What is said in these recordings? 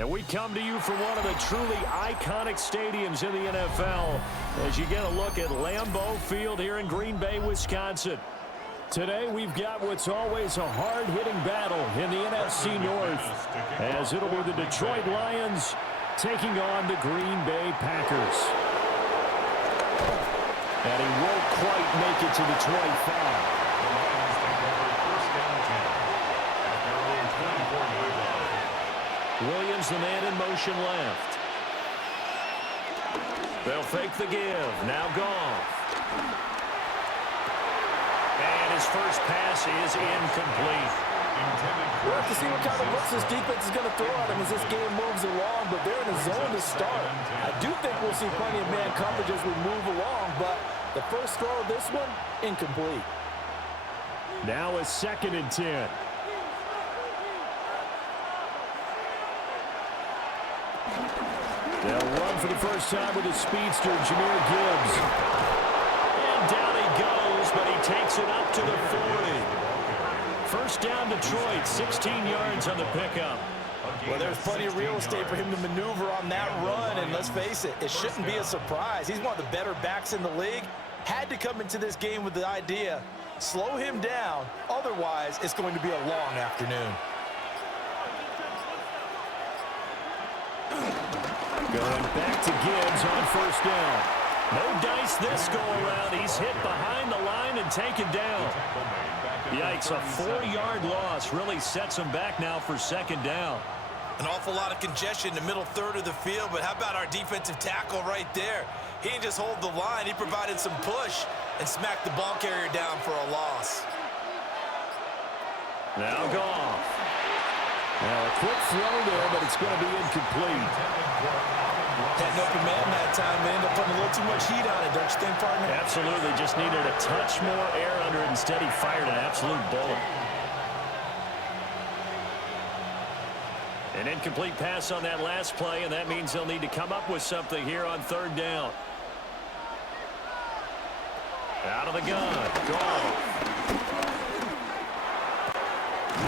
And we come to you from one of the truly iconic stadiums in the NFL as you get a look at Lambeau Field here in Green Bay, Wisconsin. Today we've got what's always a hard-hitting battle in the NFC North, as it'll be the Detroit Lions taking on the Green Bay Packers. And he won't quite make it to the 25. Williams, the man in motion left. They'll fake the give. Now Goff. And his first pass is incomplete. We'll have to see what kind of looks this defense is going to throw at him as this game moves along, but they're in a zone to start. I do think we'll see plenty of man coverage as we move along, but the first throw of this one, incomplete. Now a 2nd and 10. They'll run for the first time with a speedster, Jahmyr Gibbs. And down he goes, but he takes it up to the 40. First down Detroit, 16 yards on the pickup. Well, there's plenty of real estate for him to maneuver on that run, and let's face it, it shouldn't be a surprise. He's one of the better backs in the league. Had to come into this game with the idea, slow him down, otherwise it's going to be a long afternoon. Going back to Gibbs on first down. No dice this go-around. He's hit behind the line and taken down. Yikes, a 4-yard loss really sets him back now for 2nd down. An awful lot of congestion in the middle third of the field, but how about our defensive tackle right there? He didn't just hold the line. He provided some push and smacked the ball carrier down for a loss. Now Goff. Now a quick throw there, but it's going to be incomplete. Had an open man that time. They ended up putting a little too much heat on it, don't you think, partner? Absolutely. Just needed a touch more air under it. Instead, he fired an absolute bullet. An incomplete pass on that last play, and that means they'll need to come up with something here on 3rd down. Out of the gun. Goff.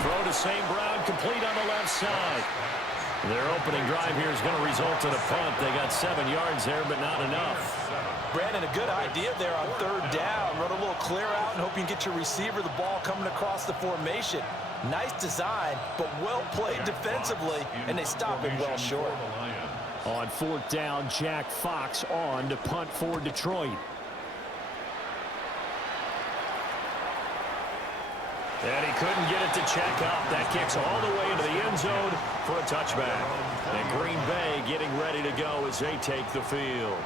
Throw to St. Brown, complete on the left side. Their opening drive here is going to result in a punt. They got 7 yards there, but not enough. Brandon, a good idea there on 3rd down. Run a little clear out and hope you can get your receiver the ball coming across the formation. Nice design, but well played defensively, and they stop it well short. On 4th down, Jack Fox on to punt for Detroit. And he couldn't get it to check up. That kicks all the way into the end zone for a touchback. And Green Bay getting ready to go as they take the field.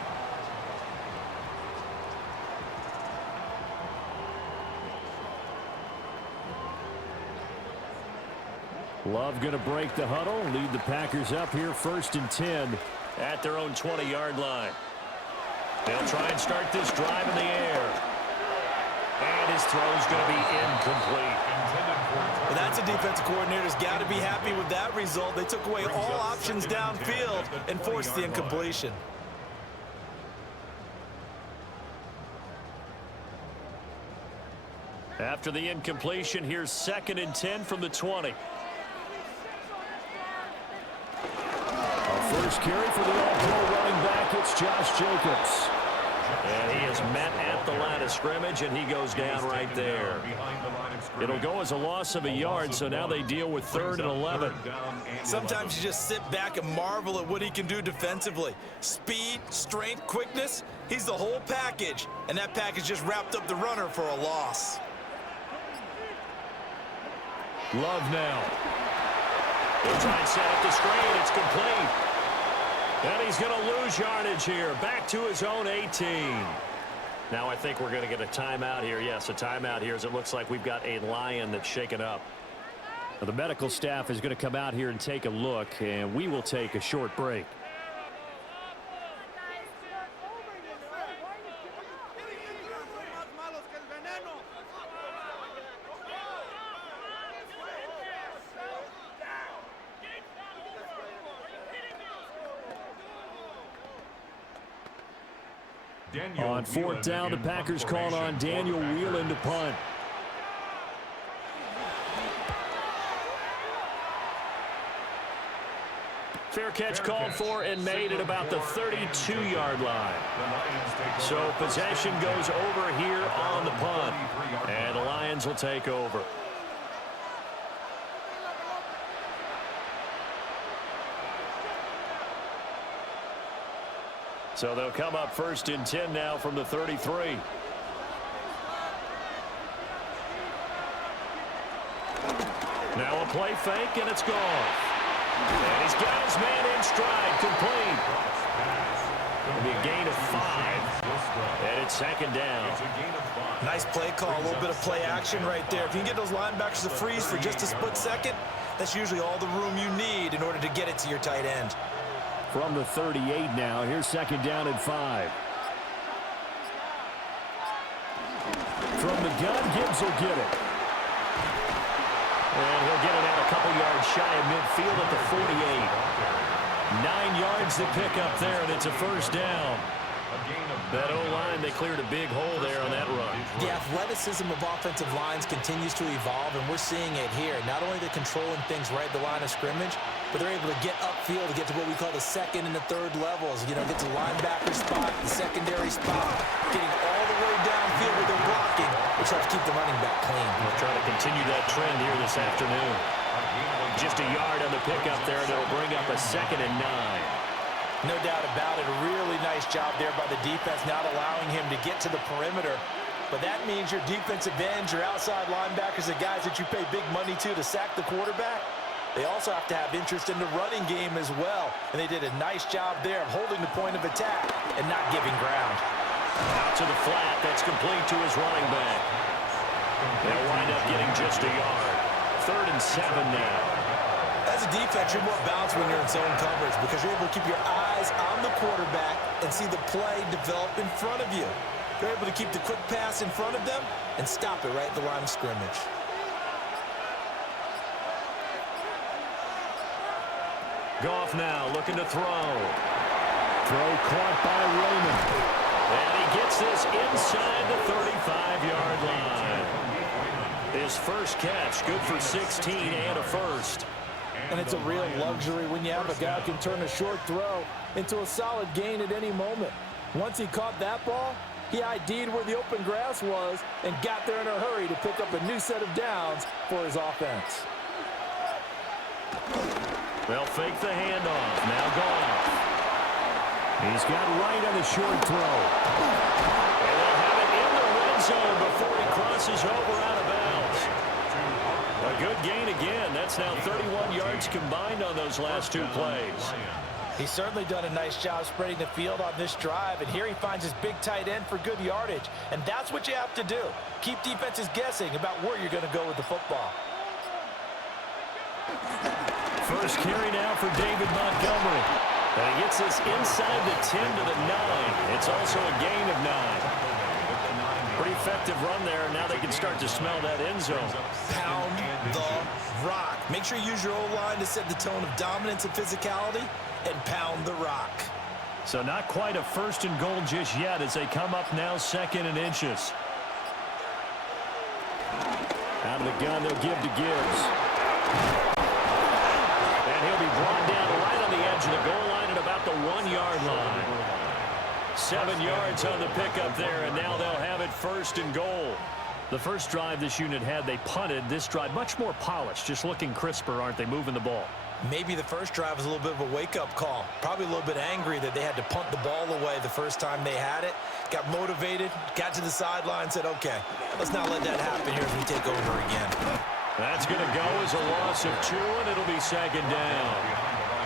Love going to break the huddle, lead the Packers up here 1st and 10 at their own 20-yard line. They'll try and start this drive in the air. And his throw's going to be incomplete. Well, that's a defensive coordinator's got to be happy with that result. They took away all options downfield and forced the incompletion. After the incompletion, here's 2nd and 10 from the 20. Our first carry for the All-Pro running back, it's Josh Jacobs. And he is met at the line of scrimmage, and he goes down right there. It'll go as a loss of a yard, so now they deal with 3rd and 11. Sometimes you just sit back and marvel at what he can do defensively. Speed, strength, quickness, he's the whole package. And that package just wrapped up the runner for a loss. Love now. They'll try and set up the screen. It's complete. And he's going to lose yardage here. Back to his own 18. Now I think we're going to get a timeout here. Yes, a timeout here as it looks like we've got a Lion that's shaken up. Now, the medical staff is going to come out here and take a look, and we will take a short break. On 4th down, the Packers called on Daniel Whelan to punt. Fair catch called for and made at about the 32-yard line. So possession goes over here on the punt. And the Lions will take over. So they'll come up first and 10 now from the 33. Now a play fake, and it's gone. And he's got his man in stride, complete. It'll be a gain of 5, and it's second down. Nice play call, a little bit of play action right there. If you can get those linebackers to freeze for just a split second, that's usually all the room you need in order to get it to your tight end. From the 38 now, here's second down and 5. From the gun, Gibbs will get it. And he'll get it out a couple yards shy of midfield at the 48. 9 yards to pick up there, and it's a first down. That O-line, they cleared a big hole there on that run. The athleticism of offensive lines continues to evolve, and we're seeing it here. Not only they're controlling things right at the line of scrimmage, but they're able to get upfield to get to what we call the second and the third levels. You know, get to the linebacker spot, the secondary spot, getting all the way downfield with their blocking, which helps keep the running back clean. We'll try to continue that trend here this afternoon. Just a yard on the pickup there, and it'll bring up a second and 9. No doubt about it. A really nice job there by the defense, not allowing him to get to the perimeter. But that means your defensive ends, your outside linebackers, the guys that you pay big money to sack the quarterback, they also have to have interest in the running game as well. And they did a nice job there of holding the point of attack and not giving ground. Out to the flat. That's complete to his running back. They'll wind up getting just a yard. 3rd and 7 now. As a defense, you're more balanced when you're in zone coverage because you're able to keep your eyes on the quarterback and see the play develop in front of you. You're able to keep the quick pass in front of them and stop it right at the line of scrimmage. Goff now looking to throw. Throw caught by Raymond. And he gets this inside the 35-yard line. His first catch, good for 16 and a first. And it's a real luxury when you have a guy who can turn a short throw into a solid gain at any moment. Once he caught that ball, he ID'd where the open grass was and got there in a hurry to pick up a new set of downs for his offense. They'll fake the handoff. Now Goff. He's got right on the short throw. And they'll have it in the red zone before he crosses over out of bounds. A good gain again. That's now 31 yards combined on those last 2 plays. He's certainly done a nice job spreading the field on this drive, and here he finds his big tight end for good yardage. And that's what you have to do. Keep defenses guessing about where you're going to go with the football. First carry now for David Montgomery. And he gets this inside the 10 to the 9. It's also a gain of 9. Pretty effective run there, and now they can start to smell that end zone. Pound the rock. Make sure you use your O-line to set the tone of dominance and physicality, and pound the rock. So not quite a first and goal just yet as they come up now 2nd and inches. Out of the gun, they'll give to Gibbs. And he'll be brought down right on the edge of the goal line at about the 1-yard line. 7 yards on the pickup there, and now they'll have it 1st and goal. The first drive this unit had, they punted. This drive, much more polished, just looking crisper, aren't they, moving the ball? Maybe the first drive was a little bit of a wake-up call. Probably a little bit angry that they had to punt the ball away the first time they had it. Got motivated, got to the sideline, said, okay, let's not let that happen here as we take over again. That's going to go as a loss of 2, and it'll be 2nd down.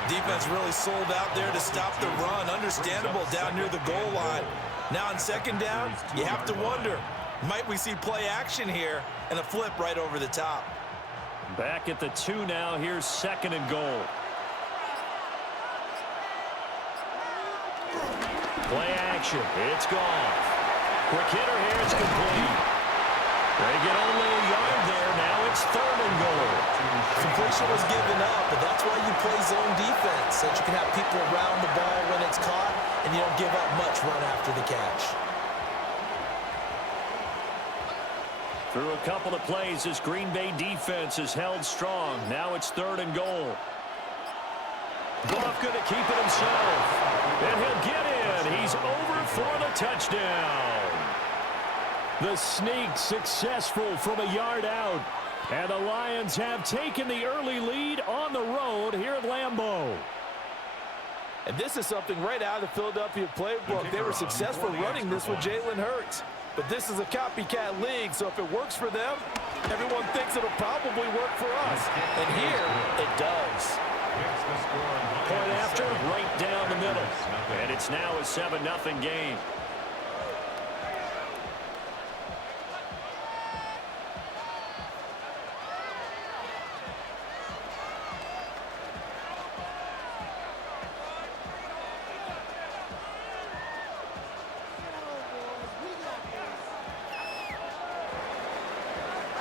Defense really sold out there to stop the run. Understandable down near the goal line. Now on 2nd down, you have to wonder, might we see play action here and a flip right over the top? Back at the 2 now. Here's 2nd and goal. Play action. It's gone. Quick hitter here. It's complete. They get only a yard there. Now it's 3rd and goal. Completion was given up, but that's why you play zone defense, so that you can have people around the ball when it's caught, and you don't give up much run after the catch. Through a couple of plays, this Green Bay defense is held strong. Now it's 3rd and goal. Goff going to keep it himself. And he'll get in. He's over for the touchdown. The sneak successful from a yard out. And the Lions have taken the early lead on the road here at Lambeau. And this is something right out of the Philadelphia playbook. They were successful running this with Jalen Hurts. But this is a copycat league, so if it works for them, everyone thinks it'll probably work for us. And here, it does. Point after, right down the middle. And it's now a 7-0 game.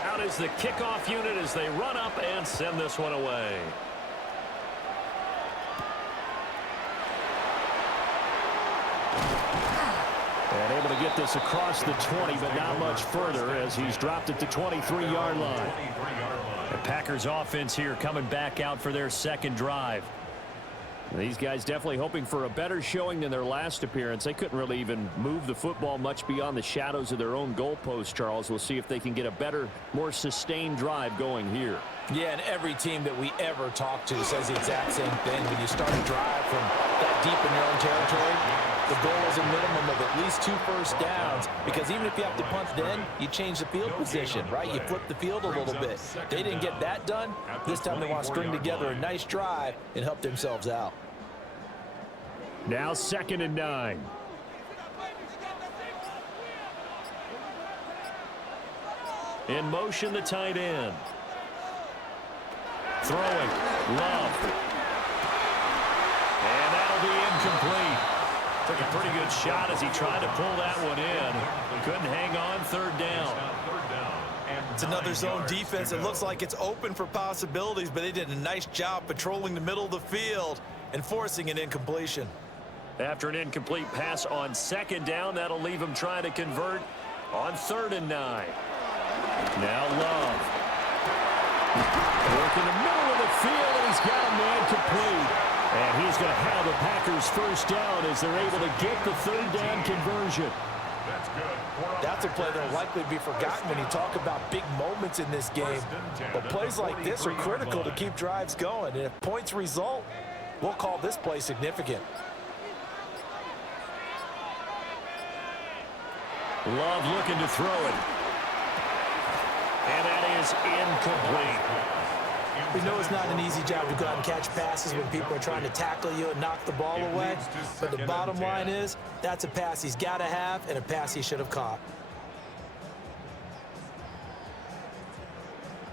Out is the kickoff unit as they run up and send this one away. And able to get this across the 20, but not much further as he's dropped at the 23-yard line. The Packers offense here coming back out for their second drive. These guys definitely hoping for a better showing than their last appearance. They couldn't really even move the football much beyond the shadows of their own goalpost, Charles. We'll see if they can get a better, more sustained drive going here. Yeah, and every team that we ever talk to says the exact same thing. When you start a drive from that deep in your own territory, the goal is a minimum of at least 2 first downs, because even if you have to punt then, you change the field position, right? You flip the field a little bit. They didn't get that done. This time they want to string together a nice drive and help themselves out. Now 2nd and 9. In motion, the tight end. Throwing. Love. And that'll be incomplete. Took a pretty good shot as he tried to pull that one in. Couldn't hang on. 3rd down. It's another zone defense. It looks like it's open for possibilities, but they did a nice job patrolling the middle of the field and forcing an incompletion. After an incomplete pass on 2nd down, that'll leave him trying to convert on 3rd and 9. Now Love. Work in the middle of the field, and he's got a man complete. And he's going to have the Packers first down as they're able to get the 3rd down conversion. That's a play that will likely be forgotten when you talk about big moments in this game. But plays like this are critical to keep drives going. And if points result, we'll call this play significant. Love looking to throw it. And that is incomplete. We know it's not an easy job to go out and catch passes when people are trying to tackle you and knock the ball away. But the bottom line is, that's a pass he's got to have and a pass he should have caught.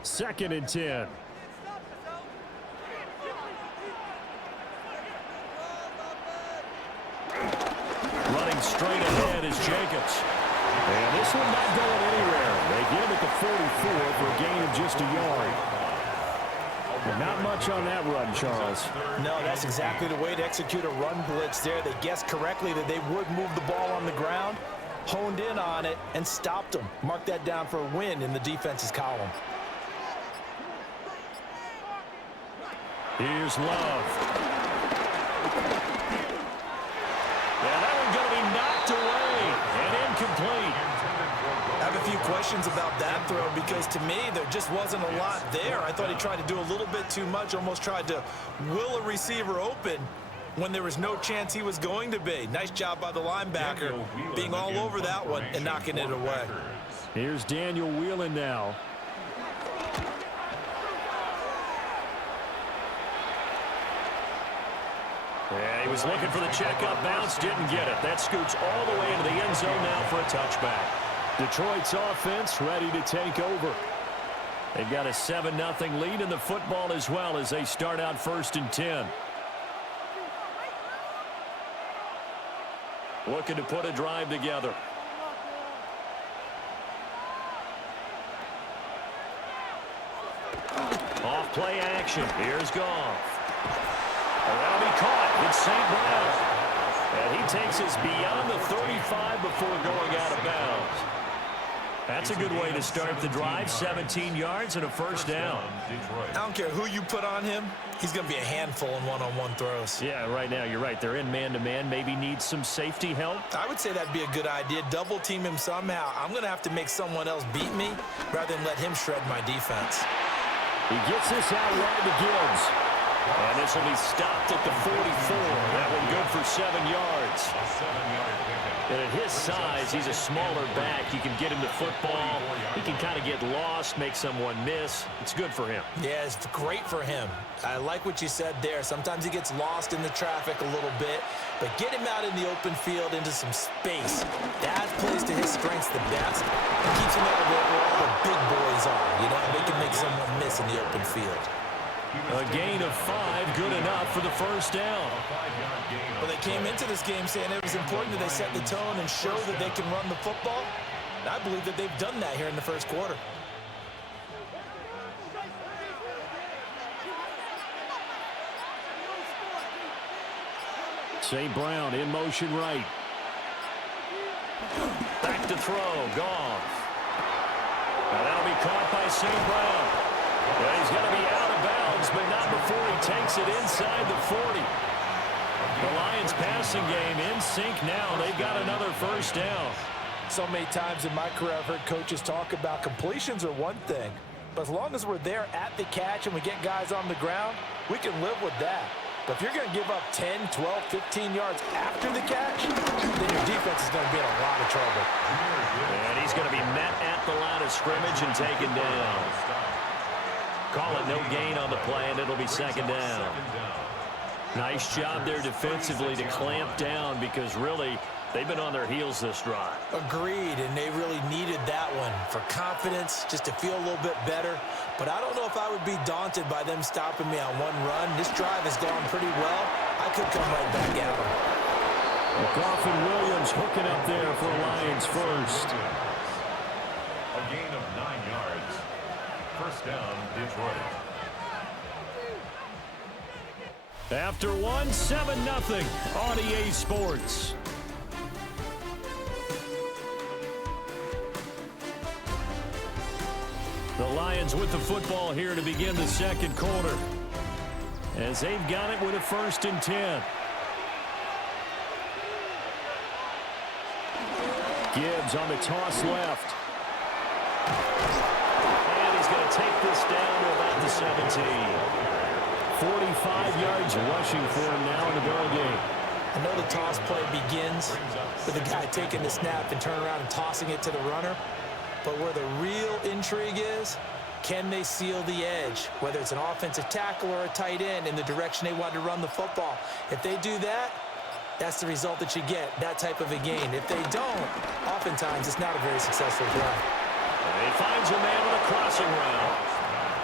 2nd and 10. Running straight ahead is Jacobs. And this one not going anywhere. They get him at the 44 for a gain of just a yard. But not much on that run, Charles. No, that's exactly the way to execute a run blitz there. They guessed correctly that they would move the ball on the ground, honed in on it, and stopped them. Mark that down for a win in the defense's column. Here's Love. Yeah, that one's going to be knocked away and incomplete. I have a few questions about that throw because to me there just wasn't a lot there. I thought he tried to do a little bit too much, almost tried to will a receiver open when there was no chance he was going to be. Nice job by the linebacker being all over that one and knocking it away. Here's Daniel Whelan now. And he was looking for the checkup bounce, didn't get it. That scoots all the way into the end zone now for a touchback. Detroit's offense ready to take over. They've got a 7-0 lead in the football as well as they start out 1st and 10. Looking to put a drive together. Off play action. Here's Goff. That'll be caught. It's St. Brown. And he takes us beyond the 35 before going out of bounds. That's a good way to start the drive. 17 yards and a first down. I don't care who you put on him. He's going to be a handful in one-on-one throws. Yeah, right now, you're right. They're in man-to-man. Maybe need some safety help. I would say that'd be a good idea. Double team him somehow. I'm going to have to make someone else beat me rather than let him shred my defense. He gets this out wide to Gibbs. And this will be stopped at the 44. That one good for 7 yards. And at his size, he's a smaller back. You can get him to football. He can kind of get lost, make someone miss. It's good for him. Yeah, it's great for him. I like what you said there. Sometimes he gets lost in the traffic a little bit, but get him out in the open field into some space. That plays to his strengths the best. It keeps him out of where all the big boys are. You know, they can make someone miss in the open field. A gain of 5, good enough for the first down. Well, they came into this game saying it was important that they set the tone and show that they can run the football. And I believe that they've done that here in the first quarter. St. Brown in motion right. Back to throw, Goff. Now that'll be caught by St. Brown. Well, he's going to be out of bounds, but not before he takes it inside the 40. The Lions passing game in sync now. They've got another first down. So many times in my career, I've heard coaches talk about completions are one thing, but as long as we're there at the catch and we get guys on the ground, we can live with that. But if you're going to give up 10, 12, 15 yards after the catch, then your defense is going to be in a lot of trouble. And he's going to be met at the line of scrimmage and taken down. Call it no gain on the play, and it'll be second down. Nice job there defensively to clamp down because really they've been on their heels this drive. Agreed, and they really needed that one for confidence, just to feel a little bit better. But I don't know if I would be daunted by them stopping me on one run. This drive has gone pretty well. I could come right back at them. Goff and Williams hooking up there for Lions first. A gain of 9 yards. First down, Detroit. After 1, 7-0 on EA Sports. The Lions with the football here to begin the second quarter, as they've got it with a 1st and 10. Gibbs on the toss left. And he's going to take this down to about the 17. 45 yards rushing for him now in the ball game. I know the toss play begins with the guy taking the snap and turning around and tossing it to the runner. But where the real intrigue is, can they seal the edge, whether it's an offensive tackle or a tight end, in the direction they want to run the football? If they do that, that's the result that you get, that type of a gain. If they don't, oftentimes it's not a very successful drive. He finds a man with a crossing route.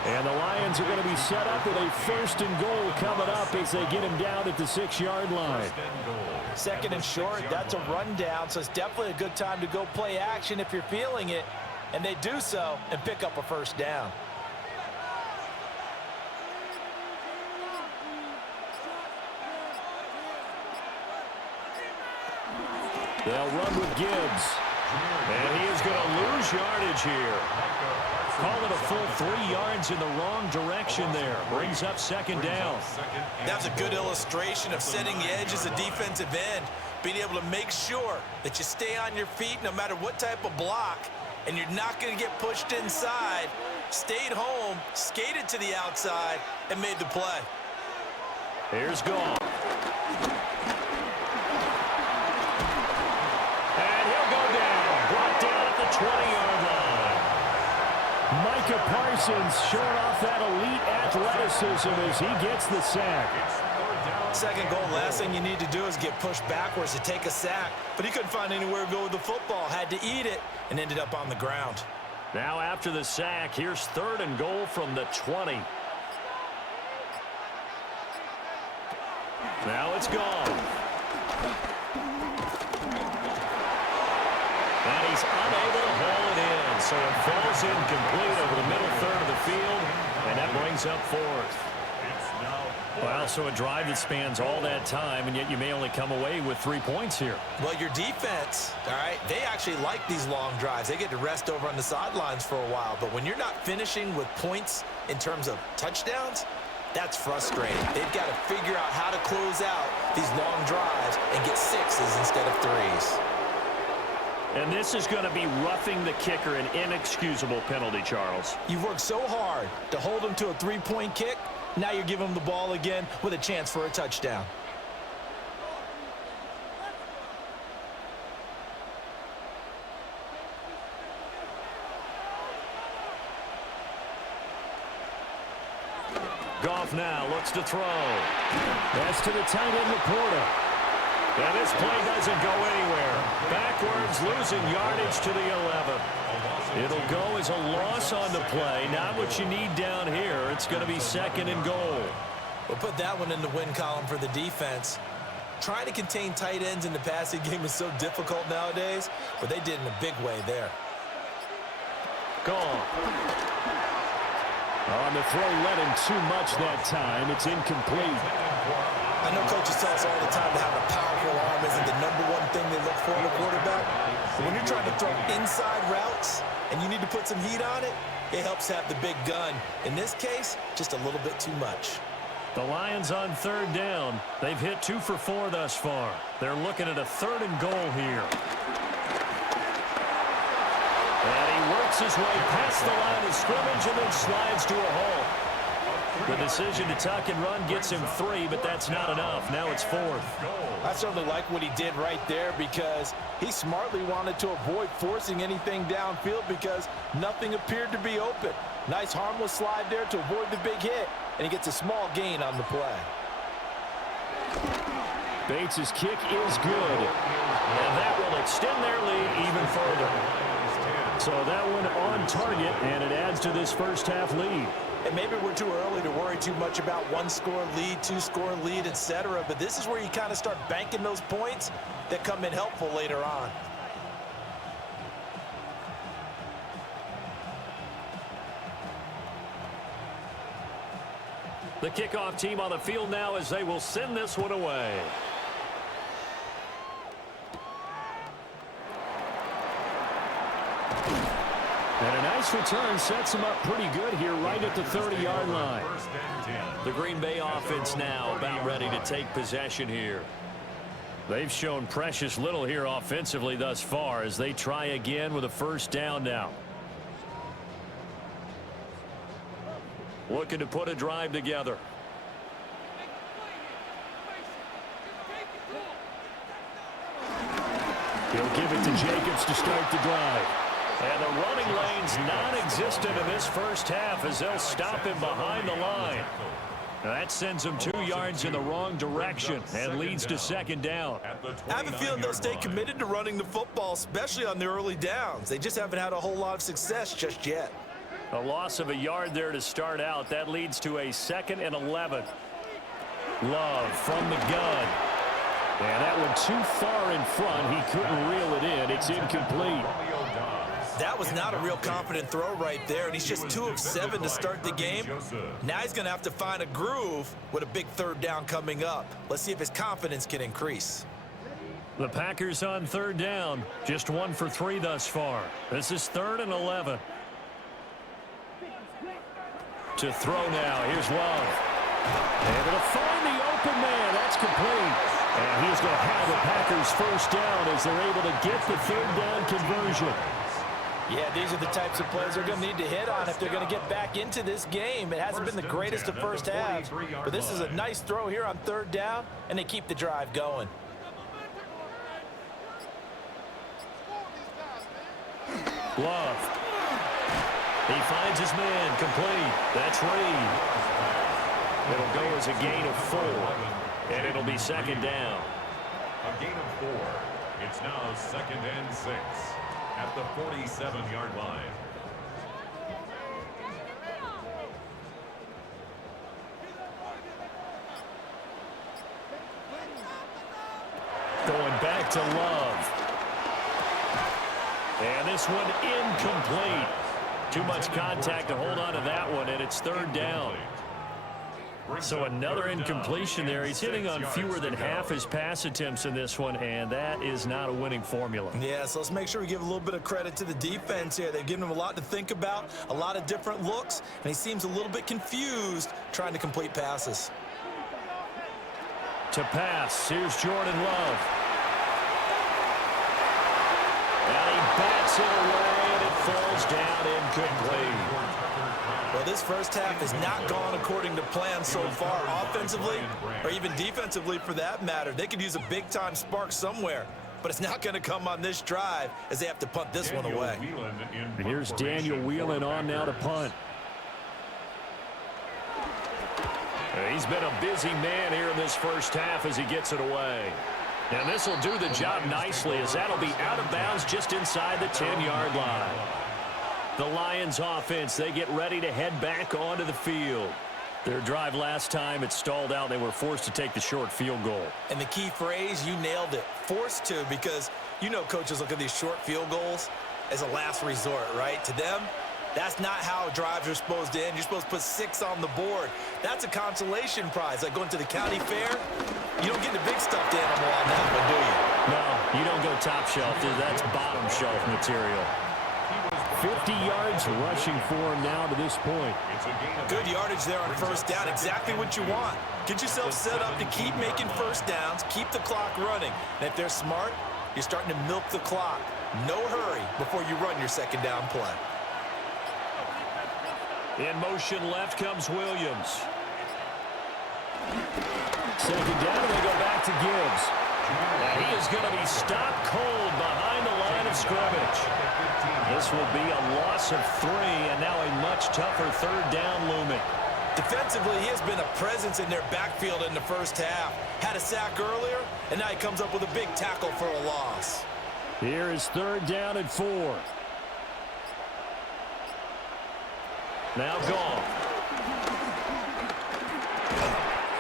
And the Lions are going to be set up with a 1st and goal coming up as they get him down at the 6-yard line. 2nd and short, that's a rundown, so it's definitely a good time to go play action if you're feeling it. And they do so and pick up a first down. They'll run with Gibbs. And he is going to lose yardage here. Call it a full 3 yards in the wrong direction there. Brings up 2nd down. That's a good illustration of setting the edge as a defensive end, being able to make sure that you stay on your feet no matter what type of block, and you're not going to get pushed inside. Stayed home, skated to the outside, and made the play. Here's Goff. And he'll go down. Brought down at the 20-yard line. Micah Parsons showing off that elite athleticism as he gets the sack. 2nd goal, last thing you need to do is get pushed backwards to take a sack. But he couldn't find anywhere to go with the football. Had to eat it and ended up on the ground. Now after the sack, here's 3rd and goal from the 20. Now it's gone. And he's unable to haul it in. So it falls incomplete over the middle third of the field. And that brings up 4th. It's now Well, so a drive that spans all that time, and yet you may only come away with 3 points here. Well, your defense, all right, they actually like these long drives. They get to rest over on the sidelines for a while. But when you're not finishing with points in terms of touchdowns, that's frustrating. They've got to figure out how to close out these long drives and get 6s instead of 3s. And this is going to be roughing the kicker, an inexcusable penalty, Charles. You've worked so hard to hold them to a 3-point kick. Now you're giving them the ball again with a chance for a touchdown. Goff now looks to throw. That's to the tight end, Laporta. And this play doesn't go anywhere. Backwards, losing yardage to the 11. It'll go as a loss on the play. Not what you need down here. It's going to be 2nd and goal. We'll put that one in the win column for the defense. Trying to contain tight ends in the passing game is so difficult nowadays, but they did in a big way there. Gone. On the throw, let him too much that time. It's incomplete. I know coaches tell us all the time that having a powerful arm isn't the #1 thing they look for in a quarterback. But when you're trying to throw inside routes and you need to put some heat on it, it helps have the big gun. In this case, just a little bit too much. The Lions on 3rd down. They've hit 2 for 4 thus far. They're looking at a 3rd and goal here. And he works his way past the line of scrimmage and then slides to a halt. The decision to tuck and run gets him 3, but that's not enough. Now it's 4th. I certainly like what he did right there because he smartly wanted to avoid forcing anything downfield because nothing appeared to be open. Nice harmless slide there to avoid the big hit, and he gets a small gain on the play. Bates' kick is good, and that will extend their lead even further. So that one on target, and it adds to this first half lead. And maybe we're too early to worry too much about 1-score lead, 2-score lead, etc. But this is where you kind of start banking those points that come in helpful later on. The kickoff team on the field now as they will send this one away. And a nice return sets him up pretty good here right at the 30-yard line. The Green Bay offense now about ready to take possession here. They've shown precious little here offensively thus far as they try again with a 1st down now. Looking to put a drive together. He'll give it to Jacobs to start the drive. And the running lane's non-existent in this first half as they'll stop him behind the line. Now that sends him 2 yards in the wrong direction and leads to 2nd down. I have a feeling they'll stay committed to running the football, especially on the early downs. They just haven't had a whole lot of success just yet. A loss of a yard there to start out. That leads to a 2nd and 11. Love from the gun. And that one too far in front. He couldn't reel it in. It's incomplete. That was not a real confident throw right there, and he's just 2 of 7 to start the game. Now he's going to have to find a groove with a big 3rd down coming up. Let's see if his confidence can increase. The Packers on 3rd down. Just 1 for 3 thus far. This is 3rd and 11. To throw now. Here's Love. Able to find the open man. That's complete. And he's going to have the Packers 1st down as they're able to get the 3rd down conversion. Yeah, these are the types of plays they're going to need to hit on if they're going to get back into this game. It hasn't been the greatest of first halves, but this is a nice throw here on 3rd down, and they keep the drive going. Love. He finds his man complete. That's Reed. It'll go as a gain of 4, and it'll be 2nd down. A gain of 4. It's now 2nd and 6 at the 47-yard line. Going back to Love. And this one incomplete. Too much contact to hold on to that one, and it's 3rd down. So another incompletion there. He's hitting on fewer than half his pass attempts in this one, and that is not a winning formula. Yeah, so let's make sure we give a little bit of credit to the defense here. They've given him a lot to think about, a lot of different looks, and he seems a little bit confused trying to complete passes. To pass, here's Jordan Love. And he bats it away, and it falls down incomplete. Well, this first half has not gone according to plan so far, offensively or even defensively for that matter. They could use a big-time spark somewhere, but it's not going to come on this drive as they have to punt this one away. And here's Daniel Whelan on now to punt. He's been a busy man here in this first half as he gets it away. Now this will do the job nicely as that'll be out of bounds just inside the 10-yard line. The Lions offense, they get ready to head back onto the field. Their drive last time, it stalled out. They were forced to take the short field goal. And the key phrase, you nailed it, forced to, because you know coaches look at these short field goals as a last resort, right? To them, that's not how drives are supposed to end. You're supposed to put 6 on the board. That's a consolation prize, like going to the county fair. You don't get the big stuffed animal on that one, do you? No, you don't go top shelf, dude. That's bottom shelf material. 50 yards rushing for him now to this point. Good yardage there on first down. Exactly what you want. Get yourself set up to keep making first downs, keep the clock running. And if they're smart, you're starting to milk the clock. No hurry before you run your second down play. In motion left comes Williams. Second down, they go back to Gibbs. Now he is going to be stopped cold behind the line of scrimmage. This will be a loss of 3, and now a much tougher third down looming. Defensively, he has been a presence in their backfield in the first half. Had a sack earlier, and now he comes up with a big tackle for a loss. Here is third down and 4. Now gone.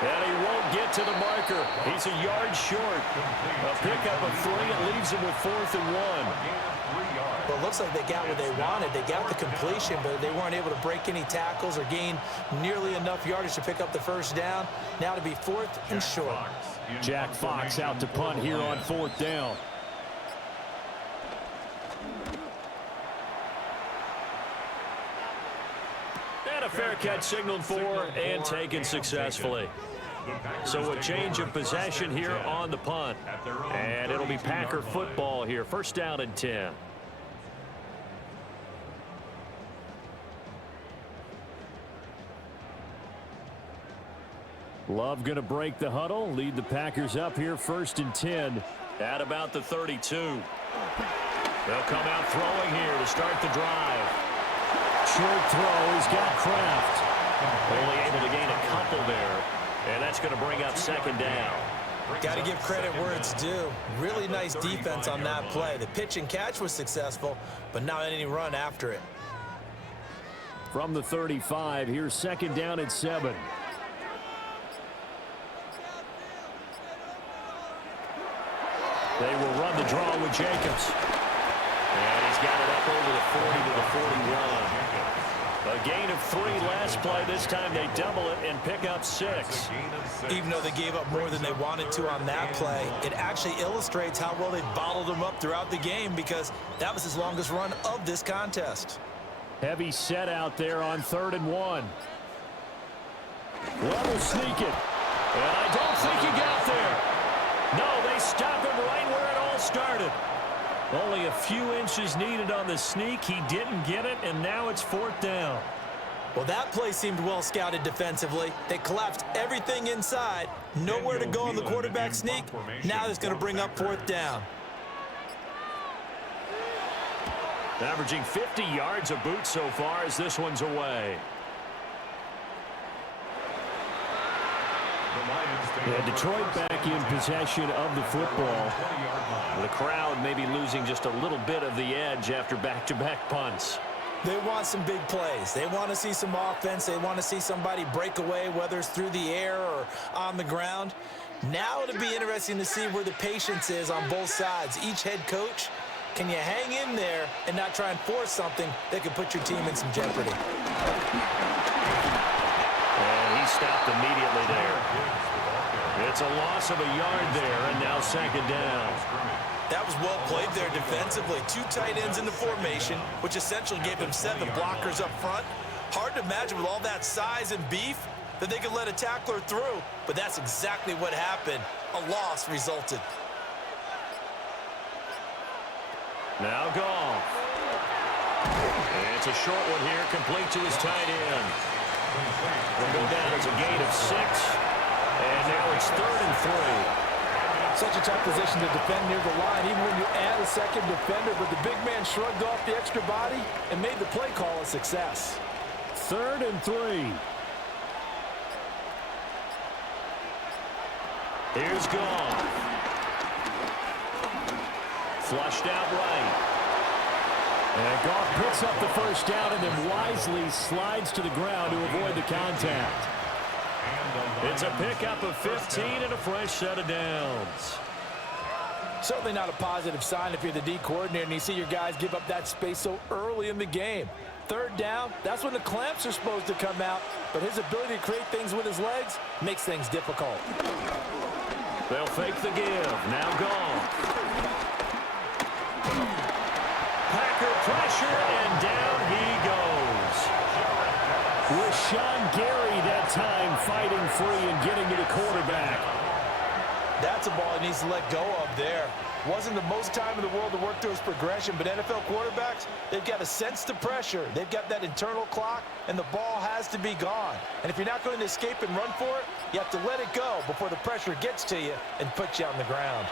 And he won't get to the marker. He's a yard short. A pickup of 3 and leaves him with 4th and 1. Well, it looks like they got what they wanted. They got the completion, but they weren't able to break any tackles or gain nearly enough yardage to pick up the first down. Now to be 4th and short. Jack Fox out to punt here on 4th down. And a fair catch signaled for and taken successfully. So a change of possession here on the punt. And it'll be Packer football here. First down and 10. Love going to break the huddle, lead the Packers up here 1st and 10 at about the 32. They'll come out throwing here to start the drive. Short throw, he's got Kraft. Only able to gain a couple there, and that's going to bring up 2nd down. Got to give credit where it's due. Really nice defense on that play. The pitch and catch was successful, but not any run after it. From the 35, here's 2nd down and 7. They will run the draw with Jacobs. And he's got it up over the 40 to the 41. A gain of 3 last play. This time they double it and pick up 6. Even though they gave up more than they wanted to on that play, it actually illustrates how well they bottled them up throughout the game because that was his longest run of this contest. Heavy set out there on 3rd and 1. Love will sneak it. And I don't think he got there. No, they stop him right where it all started. Only a few inches needed on the sneak. He didn't get it, and now it's 4th down. Well, that play seemed well scouted defensively. They collapsed everything inside. Nowhere to go on the quarterback sneak. Now it's going to bring up 4th down. Averaging 50 yards a boot so far as this one's away. Yeah, Detroit back in possession of the football. The crowd maybe losing just a little bit of the edge after back-to-back punts. They want some big plays. They want to see some offense. They want to see somebody break away, whether it's through the air or on the ground. Now it'll be interesting to see where the patience is on both sides. Each head coach, can you hang in there and not try and force something that could put your team in some jeopardy? And he stopped immediately there. It's a loss of a yard there, and now second down. That was well played there defensively. 2 tight ends in the formation, which essentially gave him 7 blockers up front. Hard to imagine with all that size and beef that they could let a tackler through, but that's exactly what happened. A loss resulted. Now Goff. And it's a short one here, complete to his tight end. Will go down as a gain of 6. And now it's 3rd and 3. Such a tough position to defend near the line, even when you add a second defender, but the big man shrugged off the extra body and made the play call a success. 3rd and 3. Here's Goff. Flushed out right. And Goff picks up the first down and then wisely slides to the ground to avoid the contact. It's a pickup of 15 and a fresh set of downs. Certainly not a positive sign if you're the D coordinator and you see your guys give up that space so early in the game. 3rd down, that's when the clamps are supposed to come out, but his ability to create things with his legs makes things difficult. They'll fake the give. Now Goff. Packer pressure, and down he goes. With Sean Gary that time fighting free and getting to the quarterback. That's a ball he needs to let go of there. Wasn't the most time in the world to work through his progression, but NFL quarterbacks, they've got to sense the pressure. They've got that internal clock, and the ball has to be gone. And if you're not going to escape and run for it, you have to let it go before the pressure gets to you and puts you on the ground.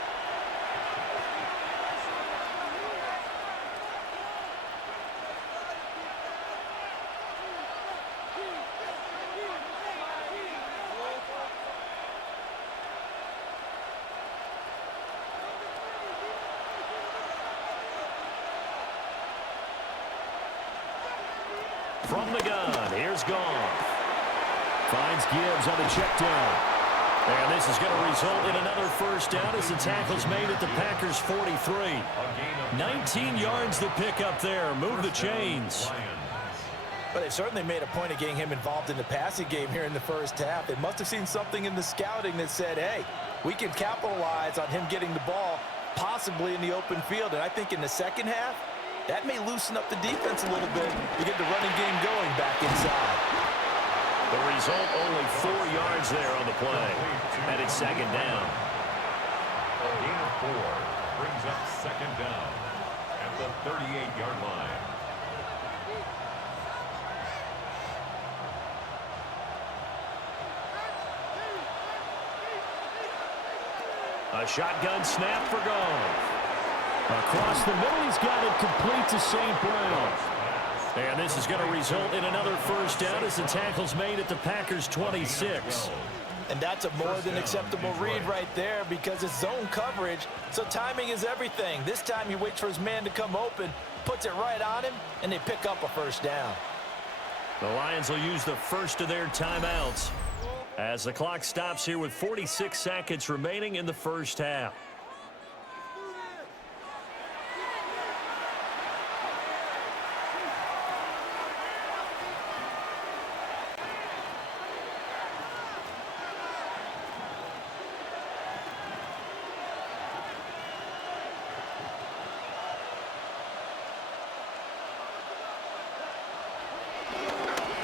From the gun, here's Goff. Finds Gibbs on the check down. And this is going to result in another first down as the tackle's made at the Packers' 43. 19 yards to pick up there. Move the chains. But they certainly made a point of getting him involved in the passing game here in the first half. They must have seen something in the scouting that said, hey, we can capitalize on him getting the ball possibly in the open field. And I think in the second half, that may loosen up the defense a little bit to get the running game going back inside. The result, only 4 yards there on the play. And it's second down. A gain of 4 brings up second down at the 38-yard line. A shotgun snap for Goff. Across the middle, he's got it complete to St. Brown. And this is going to result in another first down as the tackle's made at the Packers' 26. And that's a more than acceptable read right there because it's zone coverage, so timing is everything. This time he waits for his man to come open, puts it right on him, and they pick up a first down. The Lions will use the first of their timeouts as the clock stops here with 46 seconds remaining in the first half.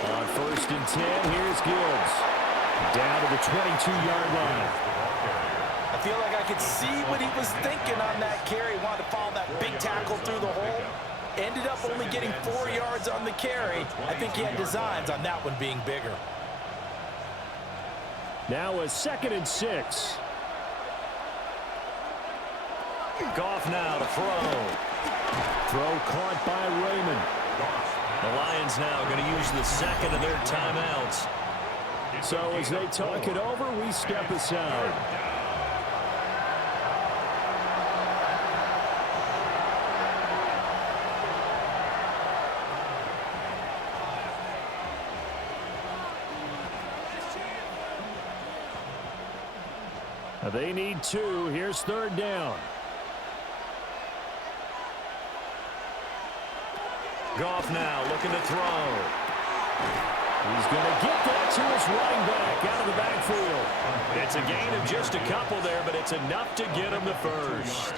On 1st and 10, here's Gibbs. Down to the 22-yard line. I feel like I could see what he was thinking on that carry. Wanted to follow that big tackle through the hole. Ended up only getting 4 yards on the carry. I think he had designs on that one being bigger. Now a 2nd and 6. Goff now to throw. Throw caught by Raymond. The Lions now going to use the second of their timeouts. So as they talk it over, we step aside. They need 2. Here's 3rd down. Goff now looking to throw. He's going to get that to his running back out of the backfield. It's a gain of just a couple there, but it's enough to get him the first.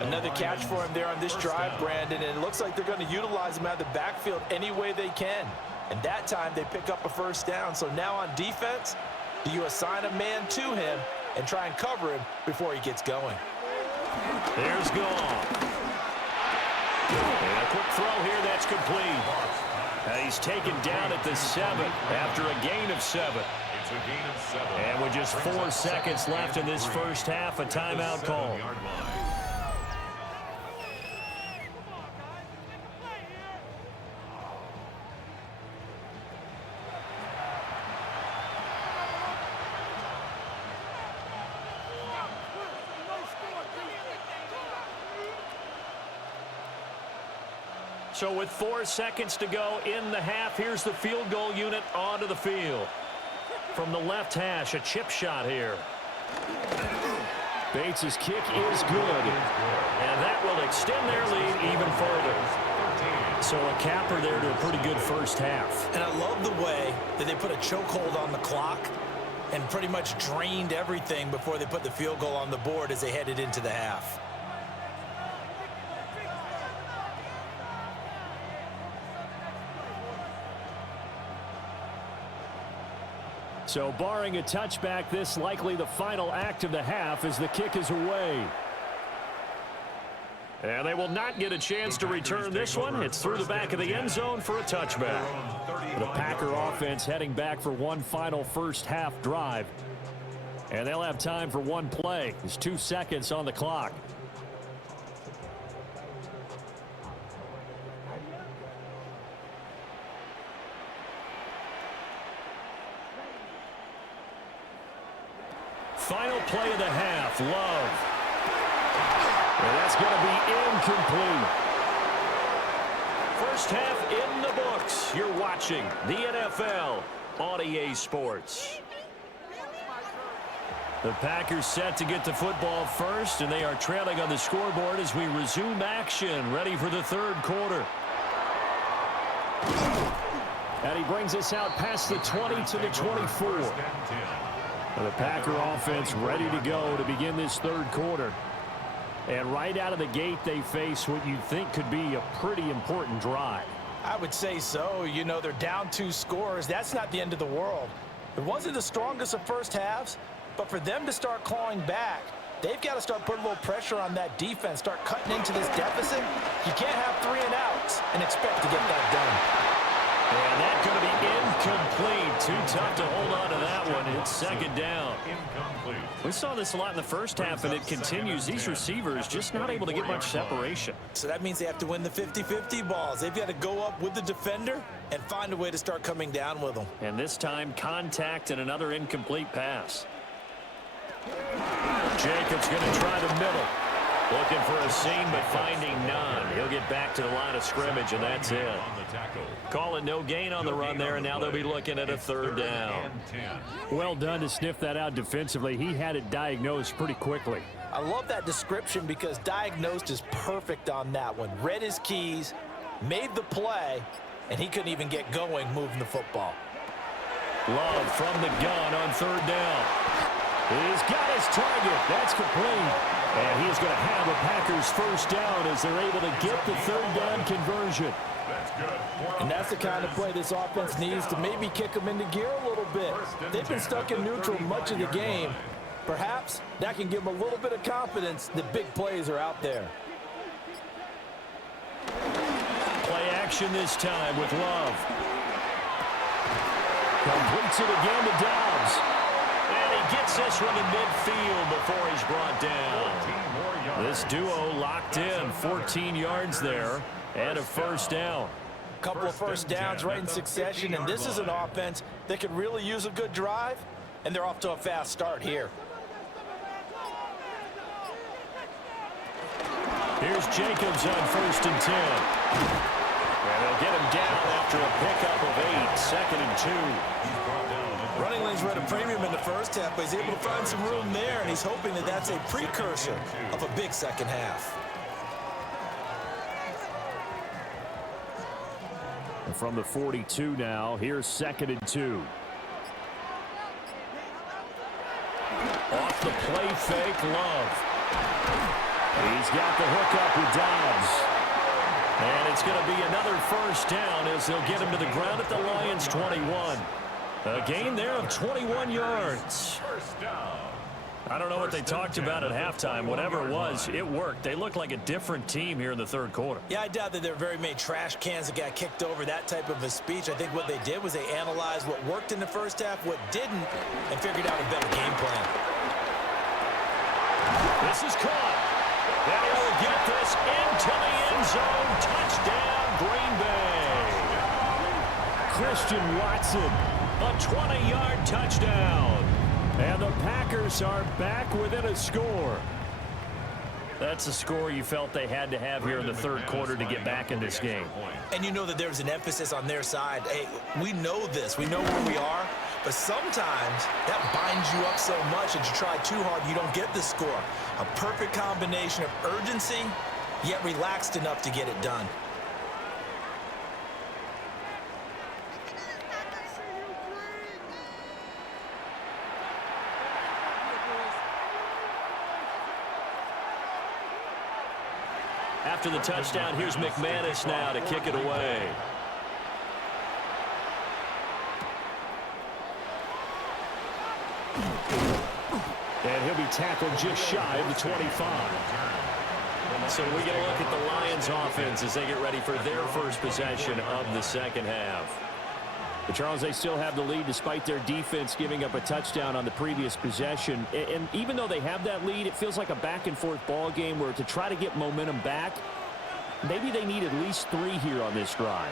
Another catch for him there on this drive, Brandon, and it looks like they're going to utilize him out of the backfield any way they can. And that time they pick up a first down. So now on defense, do you assign a man to him and try and cover him before he gets going? There's Goff. And a quick throw here that's complete. He's taken down at the 7 after a gain of 7. It's a gain of 7. And with just 4 seconds left in this first half, a timeout call. So with 4 seconds to go in the half, here's the field goal unit onto the field. From the left hash, a chip shot here. Bates' kick is good. And that will extend their lead even further. So a capper there to a pretty good first half. And I love the way that they put a chokehold on the clock and pretty much drained everything before they put the field goal on the board as they headed into the half. So barring a touchback, this likely the final act of the half as the kick is away. And they will not get a chance to return this one. It's through the back of the end zone for a touchback. The Packer offense heading back for one final first half drive. And they'll have time for one play. There's 2 seconds on the clock. Final play of the half, Love. And that's going to be incomplete. First half in the books. You're watching the NFL on EA Sports. The Packers set to get the football first, and they are trailing on the scoreboard as we resume action, ready for the third quarter. And he brings us out past the 20 to the 24. The Packer offense ready to go to begin this third quarter. And right out of the gate, they face what you'd think could be a pretty important drive. I would say so. You know, they're down 2 scores. That's not the end of the world. It wasn't the strongest of first halves, but for them to start clawing back, they've got to start putting a little pressure on that defense, start cutting into this deficit. You can't have 3 and outs and expect to get that done. And that's going to be incomplete. Too tough to hold on to that one. It's second down. Incomplete. We saw this a lot in the first half, and it continues. These receivers just not able to get much separation. So that means they have to win the 50-50 balls. They've got to go up with the defender and find a way to start coming down with them. And this time, contact and another incomplete pass. Jacobs going to try the middle. Looking for a seam, but finding none. He'll get back to the line of scrimmage, and that's it. Call it no gain on the run there, and now they'll be looking at a third down. Well done to sniff that out defensively. He had it diagnosed pretty quickly. I love that description because diagnosed is perfect on that one. Read his keys, made the play, and he couldn't even get going moving the football. Love from the gun on third down. He's got his target. That's complete. And he's going to have the Packers first down as they're able to get the third down conversion. And that's the kind of play this offense needs to maybe kick them into gear a little bit. They've been stuck in neutral much of the game. Perhaps that can give them a little bit of confidence that big plays are out there. Play action this time with Love. Completes it again to Dobbs. And he gets this one in midfield before he's brought down. This duo locked in, 14 yards there, and a first down. A couple of first downs right in succession, and this is an offense that could really use a good drive, and they're off to a fast start here. Here's Jacobs on 1st and 10. And they'll get him down after a pickup of 8, 2nd and 2. Running lanes were at a premium in the first half, but he's able to find some room there, and he's hoping that that's a precursor of a big second half. And from the 42 now, here's 2nd and 2. Off the play fake, Love. He's got the hook up with Dobbs. And it's going to be another first down as they'll get him to the ground at the Lions' 21. A gain there of 21 yards. First down. I don't know what they talked about at halftime. Whatever it was, it worked. They look like a different team here in the third quarter. Yeah, I doubt that there are very many trash cans that got kicked over, that type of a speech. I think what they did was they analyzed what worked in the first half, what didn't, and figured out a better game plan. This is caught. And he'll get this into the end zone. Touchdown, Green Bay. Christian Watson, a 20-yard touchdown. And the Packers are back within a score. That's a score you felt they had to have here in the third quarter to get back in this game. And you know that there was an emphasis on their side. Hey, we know this. We know where we are. But sometimes that binds you up so much that you try too hard, you don't get the score. A perfect combination of urgency, yet relaxed enough to get it done. After the touchdown, here's McManus now to kick it away. And he'll be tackled just shy of the 25. So we get a look at the Lions offense as they get ready for their first possession of the second half. But Charles, they still have the lead despite their defense giving up a touchdown on the previous possession. And even though they have that lead, it feels like a back-and-forth ball game where to try to get momentum back, maybe they need at least 3 here on this drive.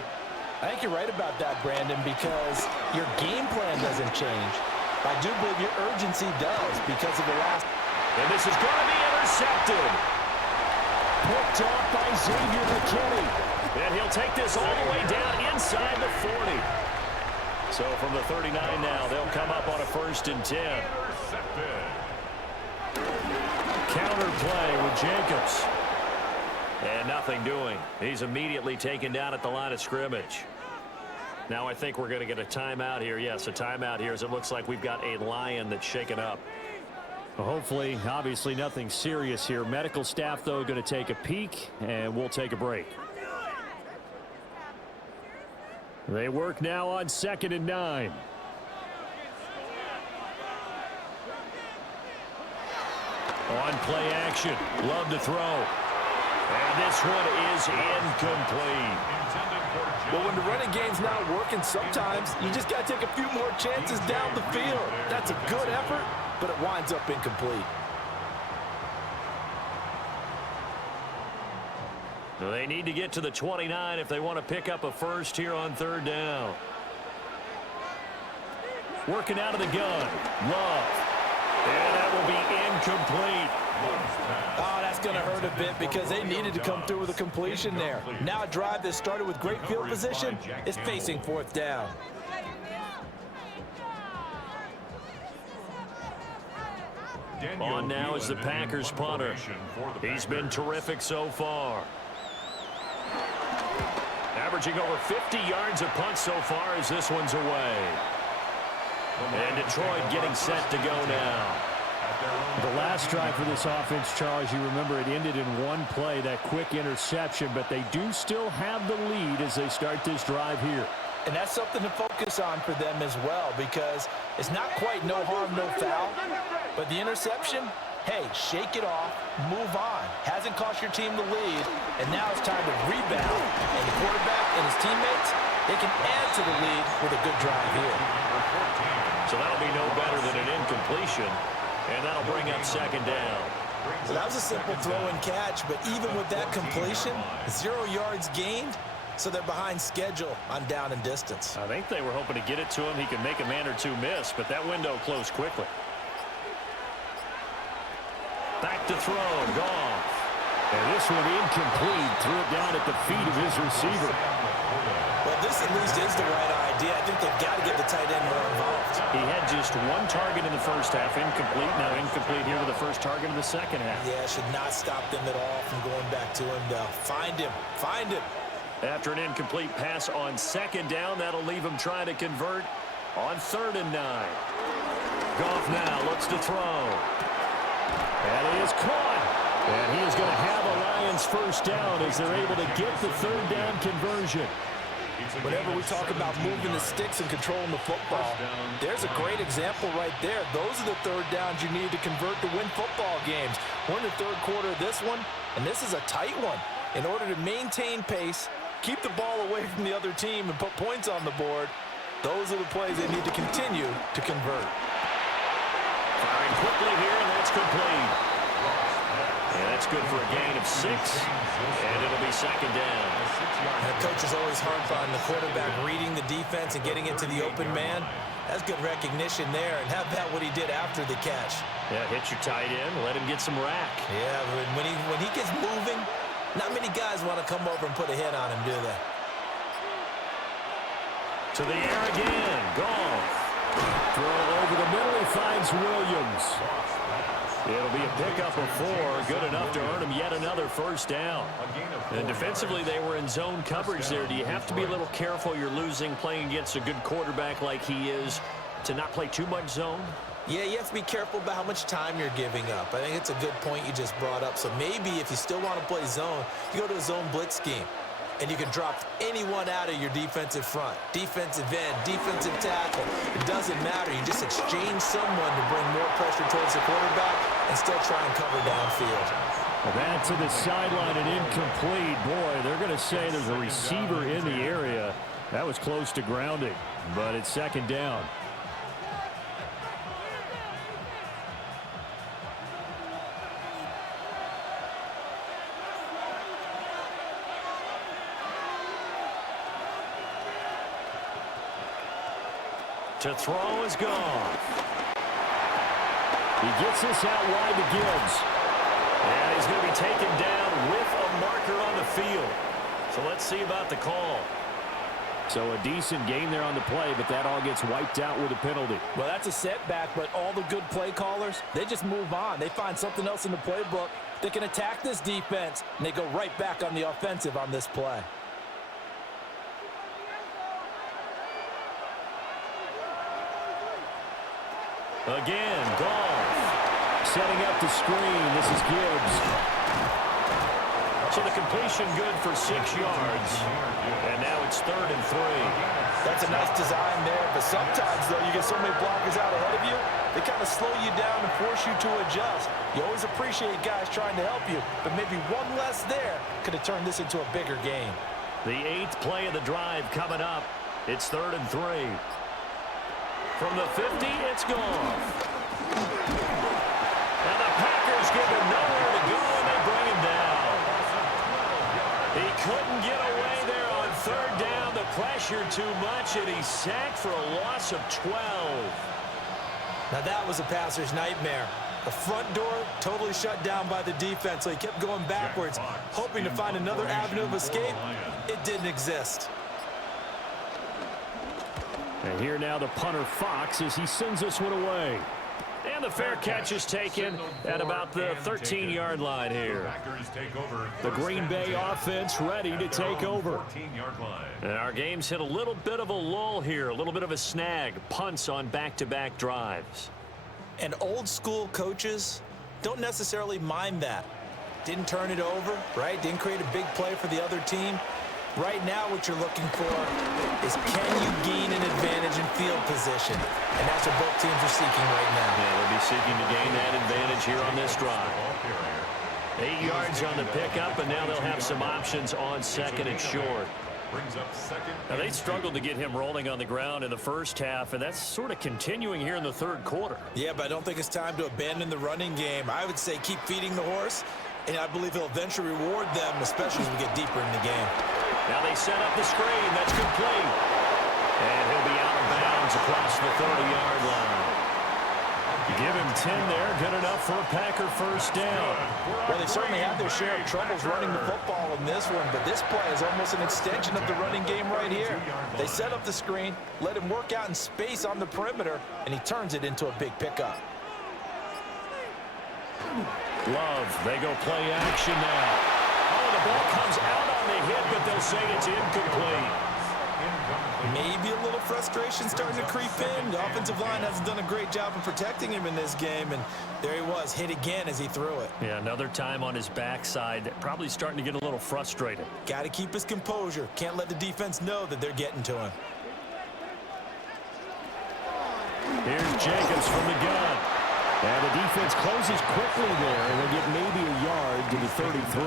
I think you're right about that, Brandon, because your game plan doesn't change. I do believe your urgency does because of the last. And this is going to be intercepted. Picked off by Xavier McKinney. And he'll take this all the way down inside the 40. So from the 39 now, they'll come up on a 1st and 10. Counter play with Jacobs. And nothing doing. He's immediately taken down at the line of scrimmage. Now I think we're going to get a timeout here. Yes, a timeout here as it looks like we've got a Lion that's shaken up. Well, hopefully, obviously nothing serious here. Medical staff, though, going to take a peek, and we'll take a break. They work now on 2nd and 9. On play action. Love to throw. And this one is incomplete. Well, when the running game's not working, sometimes you just got to take a few more chances down the field. That's a good effort, but it winds up incomplete. They need to get to the 29 if they want to pick up a first here on 3rd down. Working out of the gun. Love. And that will be incomplete. Oh, that's going to hurt a bit because they needed to come through with a completion there. Now a drive that started with great field position is facing 4th down. On now is the Packers punter. He's been terrific so far. Averaging over 50 yards a punt so far as this one's away. And Detroit getting set to go now. The last drive for this offense, Charles, you remember it ended in one play, that quick interception, but they do still have the lead as they start this drive here. And that's something to focus on for them as well because it's not quite no harm, no foul, but the interception, hey, shake it off, move on. Hasn't cost your team the lead, and now it's time to rebound. And the quarterback and his teammates, they can add to the lead with a good drive here. So that'll be no better than an incompletion, and that'll bring up 2nd down. So that was a simple throw and catch, but even with that completion, 0 yards gained, so they're behind schedule on down and distance. I think they were hoping to get it to him. He could make a man or two miss, but that window closed quickly. Back to throw, Goff. And this one incomplete. Threw it down at the feet of his receiver. Well, this at least is the right idea. I think they've got to get the tight end more involved. He had just one target in the first half, incomplete. Now incomplete here with the first target in the second half. Yeah, should not stop them at all from going back to him. Find him. Find him. After an incomplete pass on second down, that'll leave him trying to convert on 3rd and 9. Goff now looks to throw. And he is caught. And he is going to have a Lions first down as they're able to get the 3rd down conversion. Whenever we talk about moving the sticks and controlling the football, there's a great example right there. Those are the 3rd downs you need to convert to win football games. We're in the 3rd quarter of this one, and this is a tight one. In order to maintain pace, keep the ball away from the other team, and put points on the board, those are the plays they need to continue to convert. Firing quickly here, and that's complete. And that's good for a gain of 6, and it'll be 2nd down. And the coach is always harp on the quarterback reading the defense and getting into the open man. That's good recognition there, and how about what he did after the catch? Yeah, hit your tight end, let him get some rack. Yeah, but when he gets moving, not many guys want to come over and put a hit on him, do they? To the air again, Goff. Throw over the middle, he finds Williams. It'll be a pickup of 4, good enough to earn him yet another first down. And defensively, they were in zone coverage there. Do you have to be a little careful you're losing playing against a good quarterback like he is to not play too much zone? Yeah, you have to be careful about how much time you're giving up. I think it's a good point you just brought up. So maybe if you still want to play zone, you go to a zone blitz scheme. And you can drop anyone out of your defensive front. Defensive end, defensive tackle. It doesn't matter. You just exchange someone to bring more pressure towards the quarterback and still try and cover downfield. That to the sideline and incomplete. Boy, they're going to say there's a receiver in the area. That was close to grounding, but it's 2nd down. To throw is Goff. He gets this out wide to Gibbs. And he's going to be taken down with a marker on the field. So let's see about the call. So a decent game there on the play, but that all gets wiped out with a penalty. Well, that's a setback, but all the good play callers, they just move on. They find something else in the playbook. They can attack this defense, and they go right back on the offensive on this play. Again, Goff. Setting up the screen. This is Gibbs. So the completion good for 6 yards. And now it's 3rd and 3. That's a nice design there, but sometimes, though, you get so many blockers out ahead of you, they kind of slow you down and force you to adjust. You always appreciate guys trying to help you, but maybe one less there could have turned this into a bigger game. The 8th play of the drive coming up. It's 3rd and 3. From the 50, it's Goff. And the Packers give him nowhere to go, and they bring him down. He couldn't get away there on 3rd down. The pressure too much, and he's sacked for a loss of 12. Now that was a passer's nightmare. The front door totally shut down by the defense, so he kept going backwards, hoping to find another avenue of escape. It didn't exist. And here now the punter Fox as he sends this one away. And the fair catch is taken at about the 13-yard line here. The Green Bay offense ready to take over. And our game's hit a little bit of a lull here, a little bit of a snag. Punts on back-to-back drives. And old school coaches don't necessarily mind that. Didn't turn it over, right? Didn't create a big play for the other team. Right now what you're looking for is can you gain an advantage in field position? And that's what both teams are seeking right now. Yeah, they'll be seeking to gain that advantage here on this drive. 8 yards on the pickup, and now they'll have some options on 2nd and short. Now, they struggled to get him rolling on the ground in the first half, and that's sort of continuing here in the 3rd quarter. Yeah, but I don't think it's time to abandon the running game. I would say keep feeding the horse, and I believe he'll eventually reward them, especially as we get deeper in the game. Now they set up the screen. That's complete. And he'll be out of bounds across the 30-yard line. Give him 10 there. Good enough for a Packer first down. Well, they certainly had their share of troubles running the football in this one, but this play is almost an extension of the running game right here. They set up the screen, let him work out in space on the perimeter, and he turns it into a big pickup. Love, they go play action now. Oh, the ball comes out on the hit, but they'll say it's incomplete. Maybe a little frustration starting to creep in. The offensive line hasn't done a great job of protecting him in this game, and there he was, hit again as he threw it. Yeah, another time on his backside, probably starting to get a little frustrated. Got to keep his composure. Can't let the defense know that they're getting to him. Here's Jacobs from the gun. And the defense closes quickly there, and they'll get maybe a yard to the 33.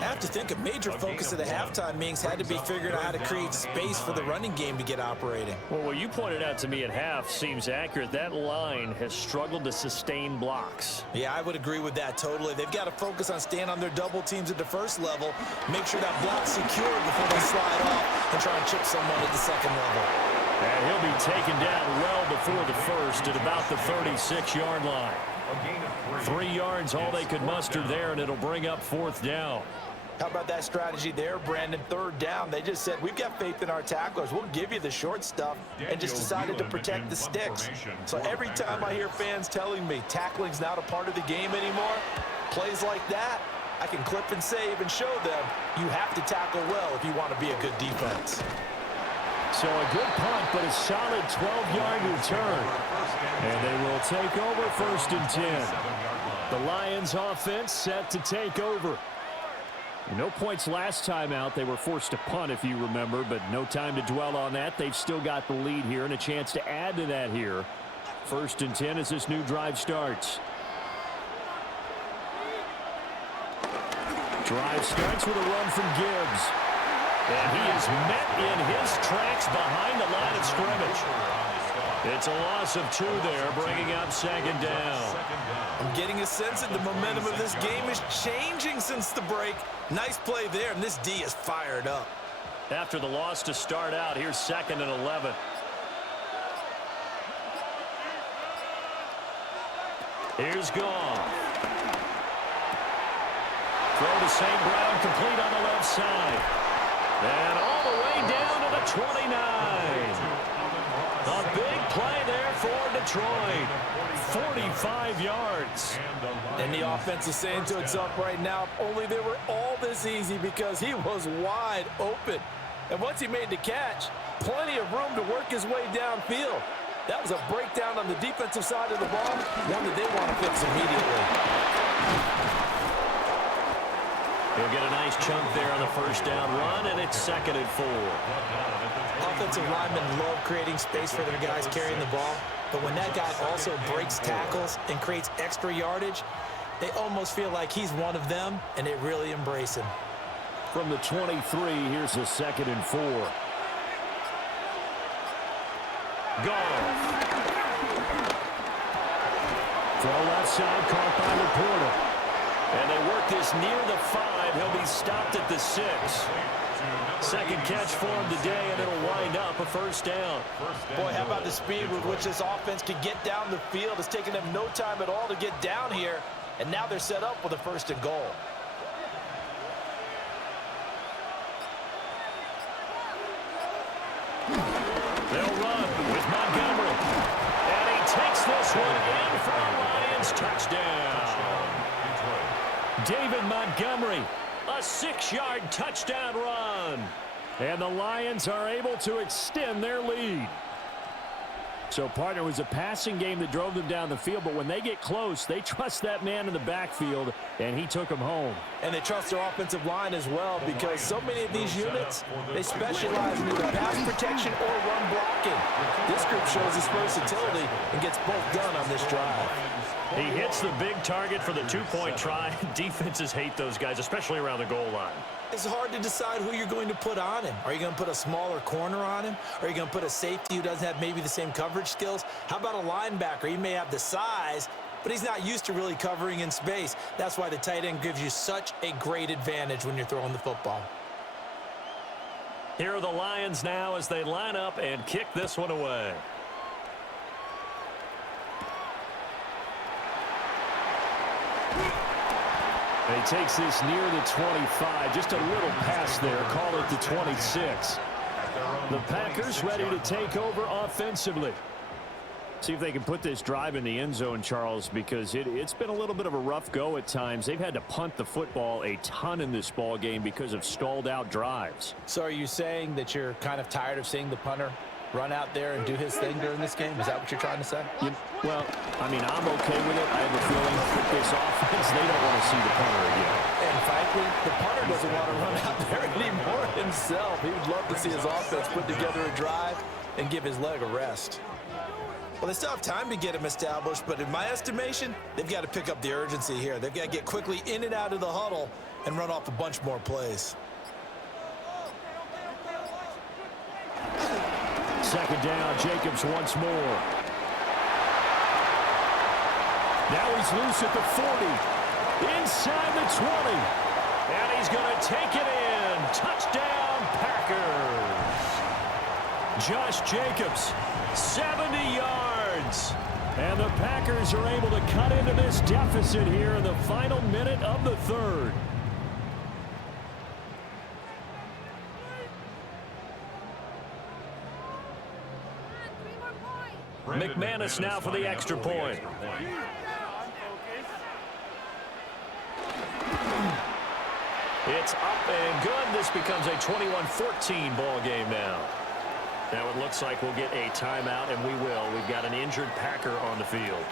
I have to think a major focus of the halftime meetings had to be figuring out how to create space for the running game to get operating. Well, what you pointed out to me at half seems accurate. That line has struggled to sustain blocks. Yeah, I would agree with that totally. They've got to focus on staying on their double teams at the first level, make sure that block's secured before they slide off and try and chip someone at the second level. And he'll be taken down well before the first at about the 36-yard line. 3 yards, all they could muster there, and it'll bring up 4th down. How about that strategy there, Brandon? 3rd down. They just said, we've got faith in our tacklers. We'll give you the short stuff, and just decided to protect the sticks. So every time I hear fans telling me tackling's not a part of the game anymore, plays like that, I can clip and save and show them you have to tackle well if you want to be a good defense. So a good punt, but a solid 12-yard return. And they will take over 1st and 10. The Lions offense set to take over. No points last time out. They were forced to punt, if you remember, but no time to dwell on that. They've still got the lead here and a chance to add to that here. 1st and 10 as this new drive starts. Drive starts with a run from Gibbs. And he is met in his tracks behind the line of scrimmage. It's a loss of 2 there, bringing up 2nd down. I'm getting a sense that the momentum of this game is changing since the break. Nice play there, and this D is fired up. After the loss to start out, here's 2nd and 11. Here's Goff. Throw to St. Brown, complete on the left side. And all the way down to the 29. A big play there for Detroit. 45 yards. And the offense is saying to itself right now, if only they were all this easy, because he was wide open. And once he made the catch, plenty of room to work his way downfield. That was a breakdown on the defensive side of the ball, one that they want to fix immediately. He'll get a nice chunk there on the 1st down run, and it's 2nd and 4. Offensive linemen love creating space for their guys carrying the ball, but when that guy also breaks tackles and creates extra yardage, they almost feel like he's one of them, and they really embrace him. From the 23, here's a 2nd and 4. Goff. Throw left side, caught by Laporta. And they work this near the 5. He'll be stopped at the 6. Second catch for him today, and it'll wind up a 1st down. Boy, how about the speed with which this offense can get down the field? It's taken them no time at all to get down here, and now they're set up with a 1st and goal. They'll run with Montgomery. And he takes this one in for a Lions touchdown. David Montgomery, a 6-yard touchdown run. And the Lions are able to extend their lead. So, partner, it was a passing game that drove them down the field, but when they get close, they trust that man in the backfield, and he took them home. And they trust their offensive line as well, because so many of these units, they specialize in either pass protection or run blocking. This group shows its versatility and gets both done on this drive. He hits the big target for the 2-point try. Defenses hate those guys, especially around the goal line. It's hard to decide who you're going to put on him. Are you going to put a smaller corner on him? Are you going to put a safety who doesn't have maybe the same coverage skills? How about a linebacker? He may have the size, but he's not used to really covering in space. That's why the tight end gives you such a great advantage when you're throwing the football. Here are the Lions now as they line up and kick this one away. He takes this near the 25. Just a little pass there. Call it the 26. The Packers ready to take over offensively. See if they can put this drive in the end zone, Charles, because it's been a little bit of a rough go at times. They've had to punt the football a ton in this ball game because of stalled out drives. So are you saying that you're kind of tired of seeing the punter run out there and do his thing during this game? Is that what you're trying to say? Well, I mean, I'm okay with it. I have a feeling with this offense, they don't want to see the punter again. And frankly, the punter doesn't want to run out there anymore himself. He would love to see his offense put together a drive and give his leg a rest. Well, they still have time to get him established, but in my estimation, they've got to pick up the urgency here. They've got to get quickly in and out of the huddle and run off a bunch more plays. Second down, Jacobs once more. Now he's loose at the 40. Inside the 20. And he's going to take it in. Touchdown, Packers. Josh Jacobs, 70 yards. And the Packers are able to cut into this deficit here in the final minute of the third. McManus now for the extra point. It's up and good. This becomes a 21-14 ball game now. Now it looks like we'll get a timeout, and we will. We've got an injured Packer on the field.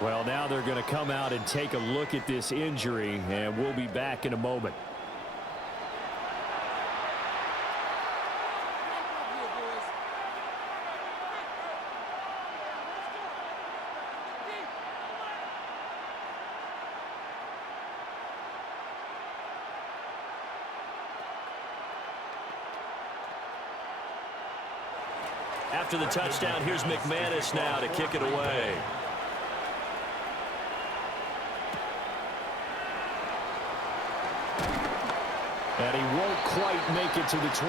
Well, now they're going to come out and take a look at this injury, and we'll be back in a moment. After the touchdown, here's McManus now to kick it away. And he won't quite make it to the 25.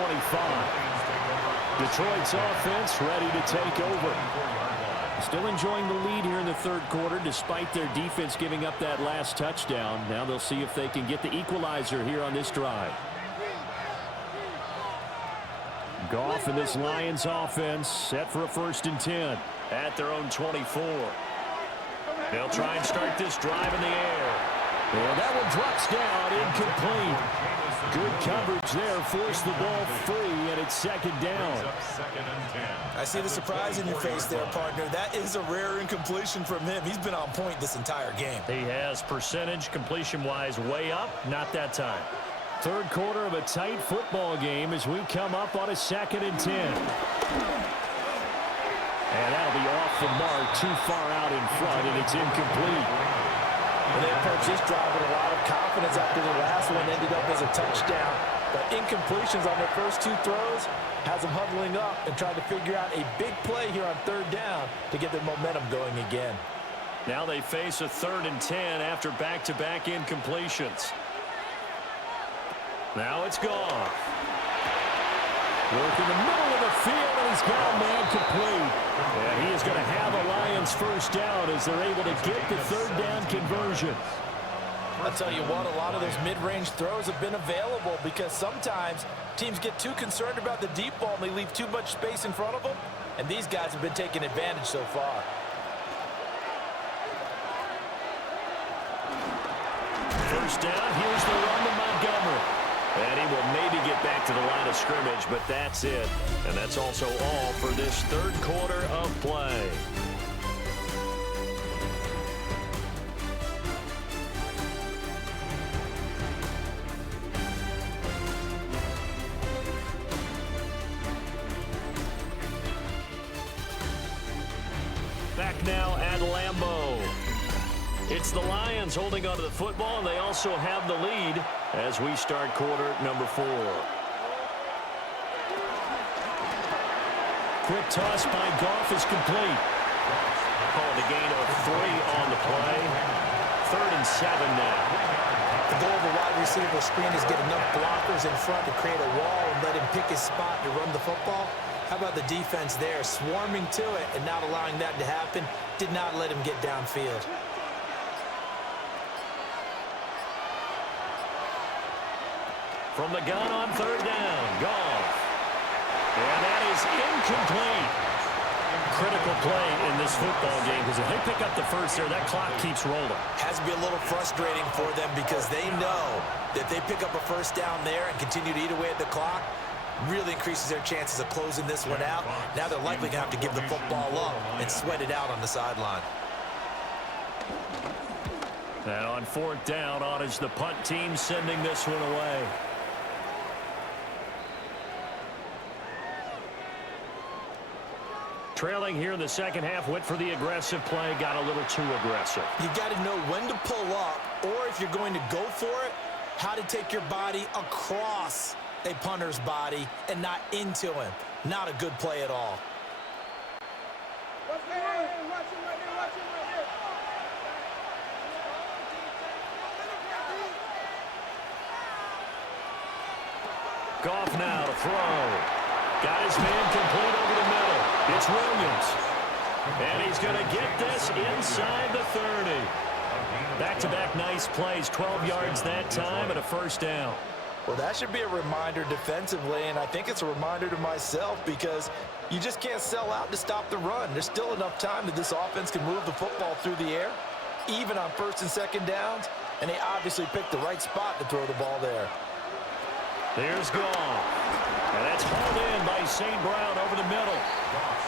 Detroit's offense ready to take over. Still enjoying the lead here in the third quarter despite their defense giving up that last touchdown. Now they'll see if they can get the equalizer here on this drive. Goff and this Lions offense set for a 1st and 10 at their own 24. They'll try and start this drive in the air. And that one drops down, incomplete. Good coverage there, forced the ball free, and it's 2nd down. I see the surprise in your face there, partner. That is a rare incompletion from him. He's been on point this entire game. He has percentage completion-wise way up, not that time. Third quarter of a tight football game as we come up on a 2nd and 10. And that'll be off the mark, too far out in front, and it's incomplete. And they approached this drive with a lot of confidence after the last one ended up as a touchdown. But incompletions on their first 2 throws has them huddling up and trying to figure out a big play here on 3rd down to get their momentum going again. Now they face a 3rd and 10 after back-to-back incompletions. Now it's Goff. Work in the middle of the field, and he's got a man complete. And he is going to have a Lions 1st down as they're able to get the 3rd down conversion. I'll tell you what, a lot of those mid-range throws have been available because sometimes teams get too concerned about the deep ball and they leave too much space in front of them, and these guys have been taking advantage so far. First down, here's the run to Montgomery. And he will maybe get back to the line of scrimmage, but that's it. And that's also all for this 3rd quarter of play. Back now at Lambeau. It's the Lions holding onto the football, and they also have the lead as we start quarter number 4. Quick toss by Goff is complete. Calling a gain of 3 on the play. 3rd and 7 now. The goal of a wide receiver screen is get enough blockers in front to create a wall and let him pick his spot to run the football. How about the defense there, swarming to it and not allowing that to happen? Did not let him get downfield. From the gun on 3rd down, Goff. And that is incomplete. critical play in this football game because if they pick up the first there, that clock keeps rolling. Has to be a little frustrating for them because they know that they pick up a first down there and continue to eat away at the clock, really increases their chances of closing this one out. Now they're likely going to have to give the football up and sweat it out on the sideline. And on fourth down, on is the punt team sending this one away. Trailing here in the second half, went for the aggressive play, got a little too aggressive. You got to know when to pull up, or if you're going to go for it, how to take your body across a punter's body and not into him. Not a good play at all. Goff now to throw. Got his man complete over the middle. It's Williams. And he's going to get this inside the 30. Back-to-back nice plays, 12 yards that time and a first down. Well, that should be a reminder defensively, and I think it's a reminder to myself because you just can't sell out to stop the run. There's still enough time that this offense can move the football through the air, even on first and second downs, and they obviously picked the right spot to throw the ball there. Here's Goff. And that's hauled in by St. Brown over the middle.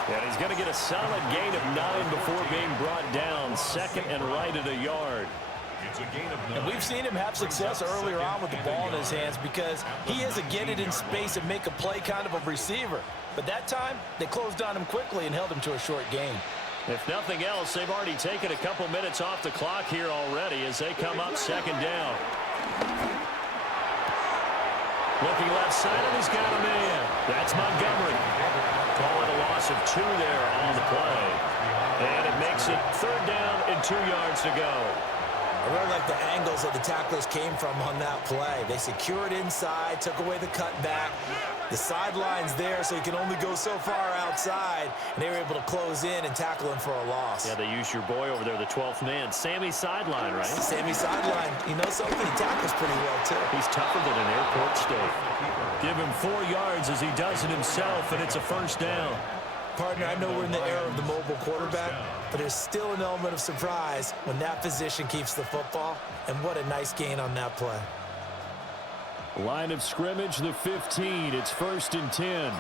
And he's going to get a solid gain of 9 before being brought down. Second and right at a yard. And we've seen him have success earlier on with the ball in his hands because he is a get it in space and make a play kind of a receiver. But that time, they closed on him quickly and held him to a short gain. If nothing else, they've already taken a couple minutes off the clock here already as they come up second down. Looking left side, and he's got a man. That's Montgomery. Call it a loss of 2 there on the play. And it makes it third down and 2 yards to go. I really like the angles that the tacklers came from on that play. They secured inside, took away the cutback. The sideline's there, so he can only go so far outside. And they were able to close in and tackle him for a loss. Yeah, they used your boy over there, the 12th man. Sammy sideline, right? Sammy sideline. You know something? He tackles pretty well, too. He's tougher than an airport steak. Give him 4 yards as he does it himself, and it's a first down. Partner, I know we're in the era of the mobile quarterback, but there's still an element of surprise when that position keeps the football, and what a nice gain on that play. Line of scrimmage, the 15. It's first and 10.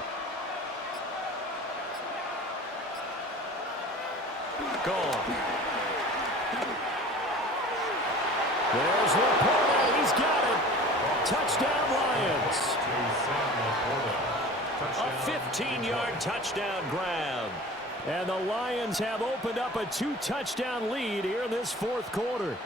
Gone. There's Laporta. He's got it. Touchdown, Lions. A 15-yard touchdown grab. And the Lions have opened up a 2-touchdown lead here in this fourth quarter.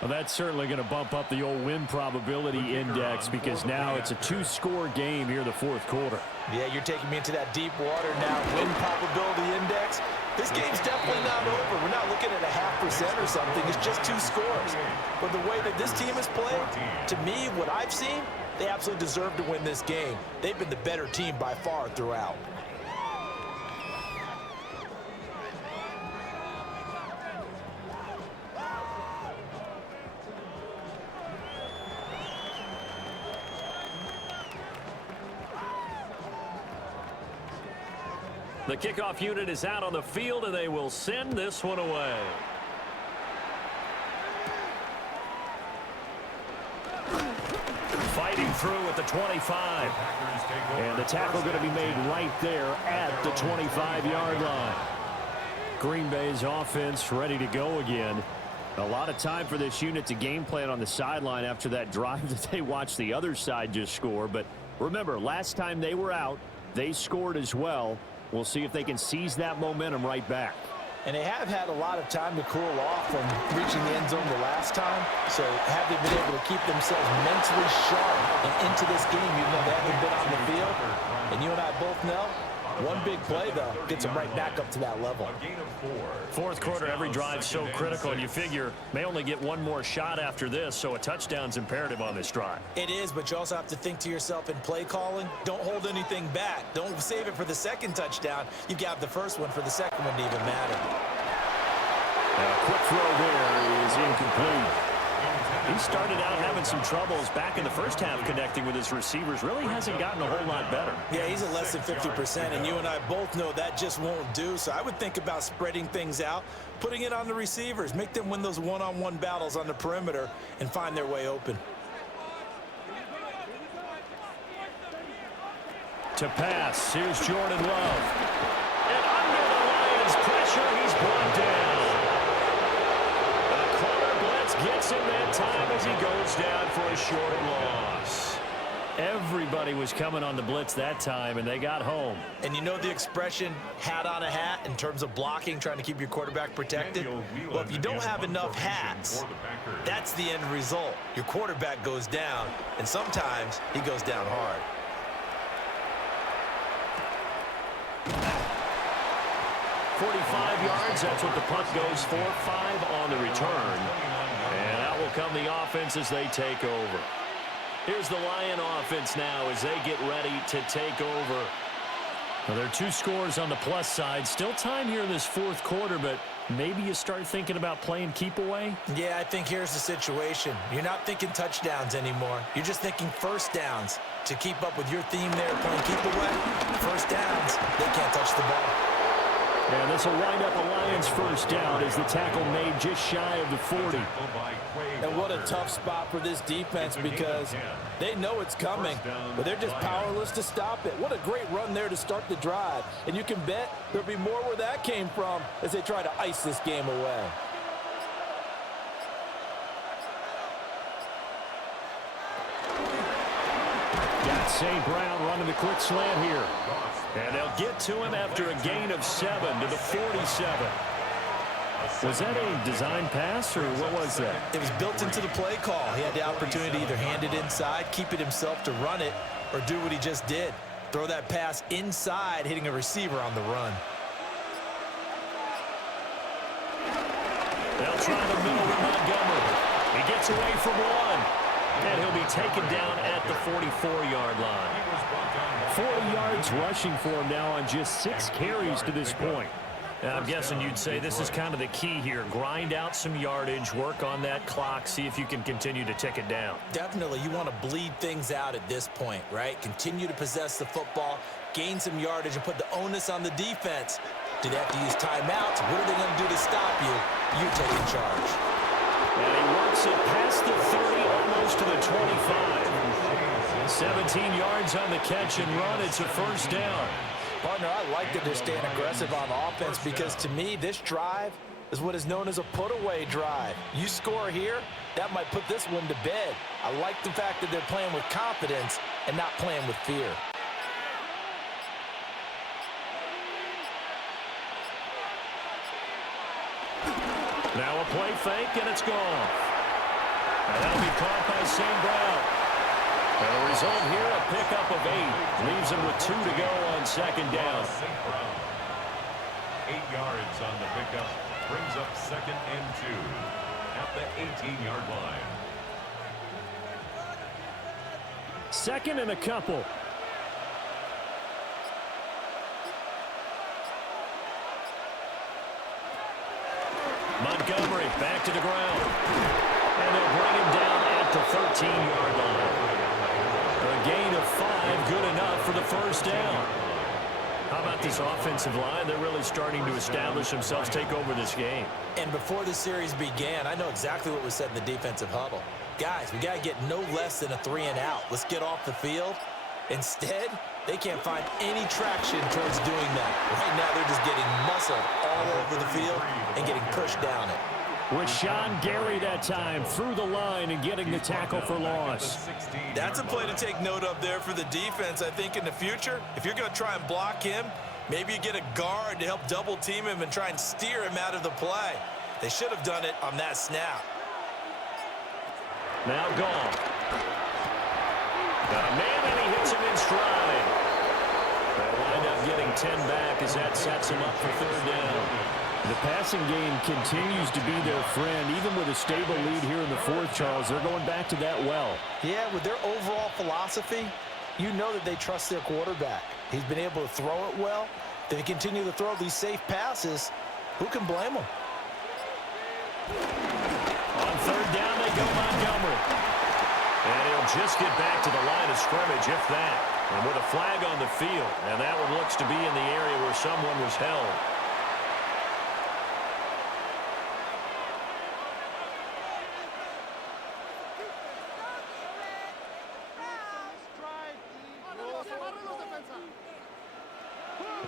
Well, that's certainly going to bump up the old win probability index because now it's a 2-score game here in the fourth quarter. Yeah, you're taking me into that deep water now. Win probability index. This game's definitely not over. We're not looking at a 0.5% or something. It's just 2 scores. But the way that this team has played, to me, what I've seen, they absolutely deserve to win this game. They've been the better team by far throughout. The kickoff unit is out on the field, and they will send this one away. Fighting through at the 25. And the tackle going to be made right there at the 25-yard line. Green Bay's offense ready to go again. A lot of time for this unit to game plan on the sideline after that drive that they watched the other side just score. But remember, last time they were out, they scored as well. We'll see if they can seize that momentum right back. And they have had a lot of time to cool off from reaching the end zone the last time. So have they been able to keep themselves mentally sharp and into this game even though they haven't been on the field? And you and I both know, one big play, though, gets them right back up to that level. Fourth quarter, every drive's so critical, and you figure may only get one more shot after this, so a touchdown's imperative on this drive. It is, but you also have to think to yourself in play calling, don't hold anything back. Don't save it for the second touchdown. You got the first one for the second one to even matter. And a quick throw there is incomplete. He started out having some troubles back in the first half connecting with his receivers. Really hasn't gotten a whole lot better. Yeah, he's at less than 50%, and you and I both know that just won't do. So I would think about spreading things out, putting it on the receivers, make them win those one-on-one battles on the perimeter and find their way open. To pass, here's Jordan Love. And under the Lions' pressure, he's brought down. The corner blitz gets him that time as he goes down for a short loss. Everybody was coming on the blitz that time, and they got home. And you know the expression, hat on a hat, in terms of blocking, trying to keep your quarterback protected? Well, if you don't have enough hats, that's the end result. Your quarterback goes down, and sometimes he goes down hard. 45 yards, that's what the punt goes for. 5 on the return. And out will come the offense as they take over. Here's the Lion offense now as they get ready to take over. Well, there are 2 scores on the plus side. Still time here in this fourth quarter, but maybe you start thinking about playing keep away? Yeah, I think here's the situation. You're not thinking touchdowns anymore. You're just thinking first downs. To keep up with your theme there, playing keep away, first downs, they can't touch the ball. And this will wind up a Lions first down as the tackle made just shy of the 40. And what a tough spot for this defense because they know it's coming, but they're just powerless to stop it. What a great run there to start the drive. And you can bet there'll be more where that came from as they try to ice this game away. Got St. Brown running the quick slant here. And they'll get to him after a gain of 7 to the 47. Was that a design pass, or what was that? It was built into the play call. He had the opportunity to either hand it inside, keep it himself to run it, or do what he just did. Throw that pass inside, hitting a receiver on the run. They'll try the middle with Montgomery. He gets away from one. And he'll be taken down at the 44-yard line. 40 yards rushing for him now on just 6 carries to this point. Now, I'm guessing you'd say this is kind of the key here. Grind out some yardage, work on that clock, see if you can continue to tick it down. Definitely, you want to bleed things out at this point, right? Continue to possess the football, gain some yardage, and put the onus on the defense. Do they have to use timeouts? What are they going to do to stop you? You're taking charge. And he works it past the 30, almost to the 25. 17 yards on the catch and run. It's a first down. Partner, I like that they're staying aggressive on offense because to me, this drive is what is known as a put-away drive. You score here, that might put this one to bed. I like the fact that they're playing with confidence and not playing with fear. Now a play fake, and it's gone. And that'll be caught by St. Brown. And the result here, a pickup of 8. Leaves him with 2 to go on second down. 8 yards on the pickup. Brings up 2nd and 2 at the 18-yard line. 2nd and a couple. Montgomery back to the ground. And they'll bring him down at the 13-yard line. A gain of 5, good enough for the first down. How about this offensive line? They're really starting to establish themselves, take over this game. And before the series began, I know exactly what was said in the defensive huddle. Guys, we got to get no less than a 3-and-out. Let's get off the field. Instead, they can't find any traction towards doing that. Right now, they're just getting muscled all over the field and getting pushed down it. Rashawn Gary that time through the line and getting the tackle for loss. That's a play to take note of there for the defense. I think in the future, if you're going to try and block him, maybe you get a guard to help double team him and try and steer him out of the play. They should have done it on that snap. Now gone. Got a man, and he hits him in stride. They'll wind up getting 10 back as that sets him up for third down. The passing game continues to be their friend. Even with a stable lead here in the fourth, Charles, they're going back to that well. Yeah, with their overall philosophy, you know that they trust their quarterback. He's been able to throw it well. They continue to throw these safe passes. Who can blame them? On third down, they go Montgomery. And he'll just get back to the line of scrimmage, if that. And with a flag on the field. And that one looks to be in the area where someone was held.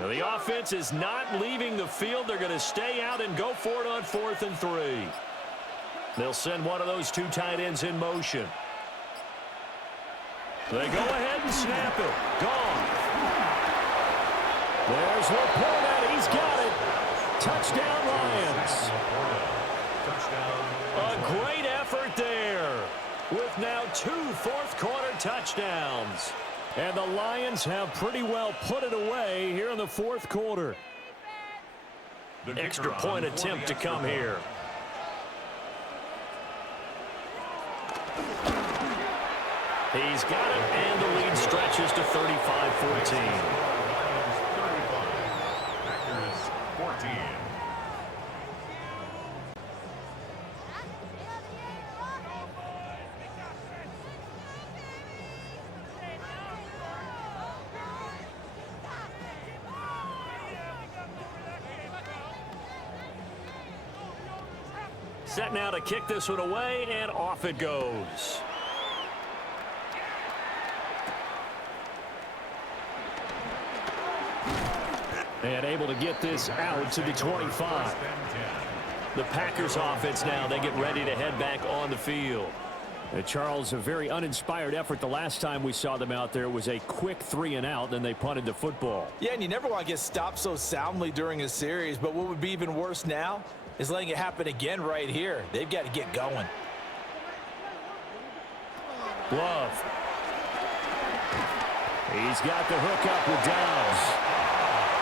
Now the offense is not leaving the field. They're going to stay out and go for it on 4th and 3. They'll send one of those two tight ends in motion. They go ahead and snap it. Gone. There's Laporta. He's got it. Touchdown, Lions. A great effort there with now 2 fourth-quarter touchdowns. And the Lions have pretty well put it away here in the 4th quarter. Extra point attempt to come here. He's got it, and the lead stretches to 35-14. Packers 14. Set now to kick this one away, and off it goes. And able to get this out to the 25. The Packers offense now, they get ready to head back on the field. Charles, a very uninspired effort the last time we saw them out there. It was a quick 3-and-out, then they punted the football. Yeah, and you never want to get stopped so soundly during a series, but what would be even worse now is letting it happen again right here. They've got to get going. Love. He's got the hook up with Downs.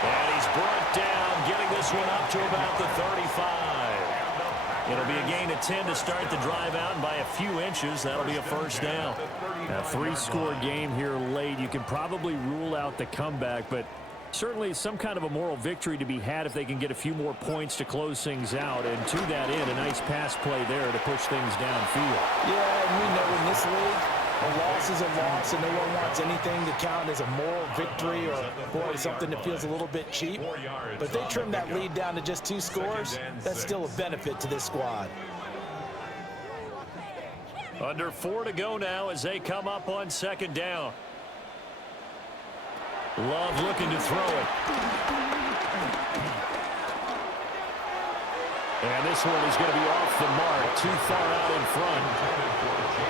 And he's brought down, getting this one up to about the 35. It'll be a gain of 10 to start the drive out, and by a few inches, that'll be a first down. A 3-score game here late. You can probably rule out the comeback, but certainly some kind of a moral victory to be had if they can get a few more points to close things out. And to that end, a nice pass play there to push things downfield. Yeah, and we know in this league, a loss is a loss, and no one wants anything to count as a moral victory or, boy, something that feels a little bit cheap. But if they trim that lead down to just 2 scores, that's still a benefit to this squad. Under 4 to go now as they come up on 2nd down. Love looking to throw it. And this one is going to be off the mark, too far out in front.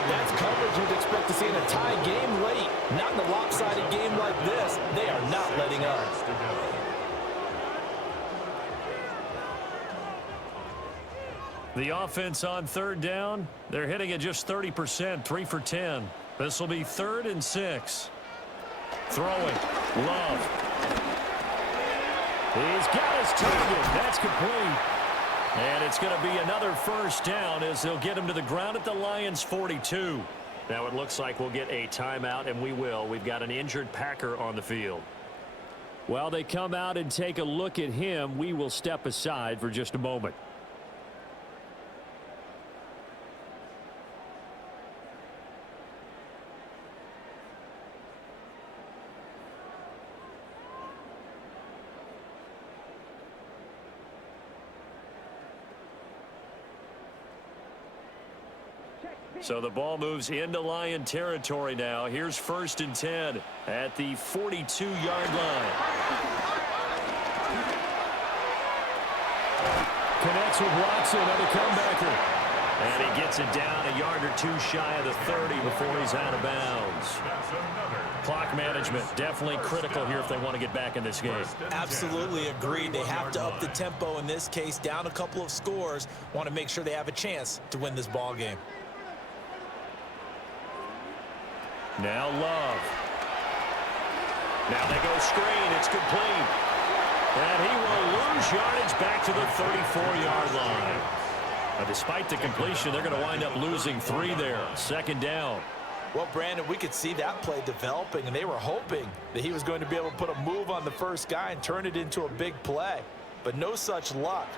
That's coverage you'd expect to see in a tie game late. Not in a lopsided game like this. They are not letting up. The offense on 3rd down, they're hitting at just 30%, 3 for 10. This will be 3rd and 6. Throwing. Love. He's got his target. That's complete. And it's going to be another first down as they'll get him to the ground at the Lions' 42. Now it looks like we'll get a timeout, and we will. We've got an injured Packer on the field. While they come out and take a look at him, we will step aside for just a moment. So the ball moves into Lion territory now. Here's 1st and 10 at the 42-yard line. Connects with Watson, another comebacker. And he gets it down a yard or 2 shy of the 30 before he's out of bounds. Clock management definitely critical here if they want to get back in this game. Absolutely agreed. They have to up the tempo in this case, down a couple of scores. Want to make sure they have a chance to win this ball game. Now Love. Now they go screen. It's complete. And he will lose yardage back to the 34-yard line. Despite the completion, they're going to wind up losing 3 there. 2nd down. Well, Brandon, we could see that play developing, and they were hoping that he was going to be able to put a move on the first guy and turn it into a big play. But no such luck.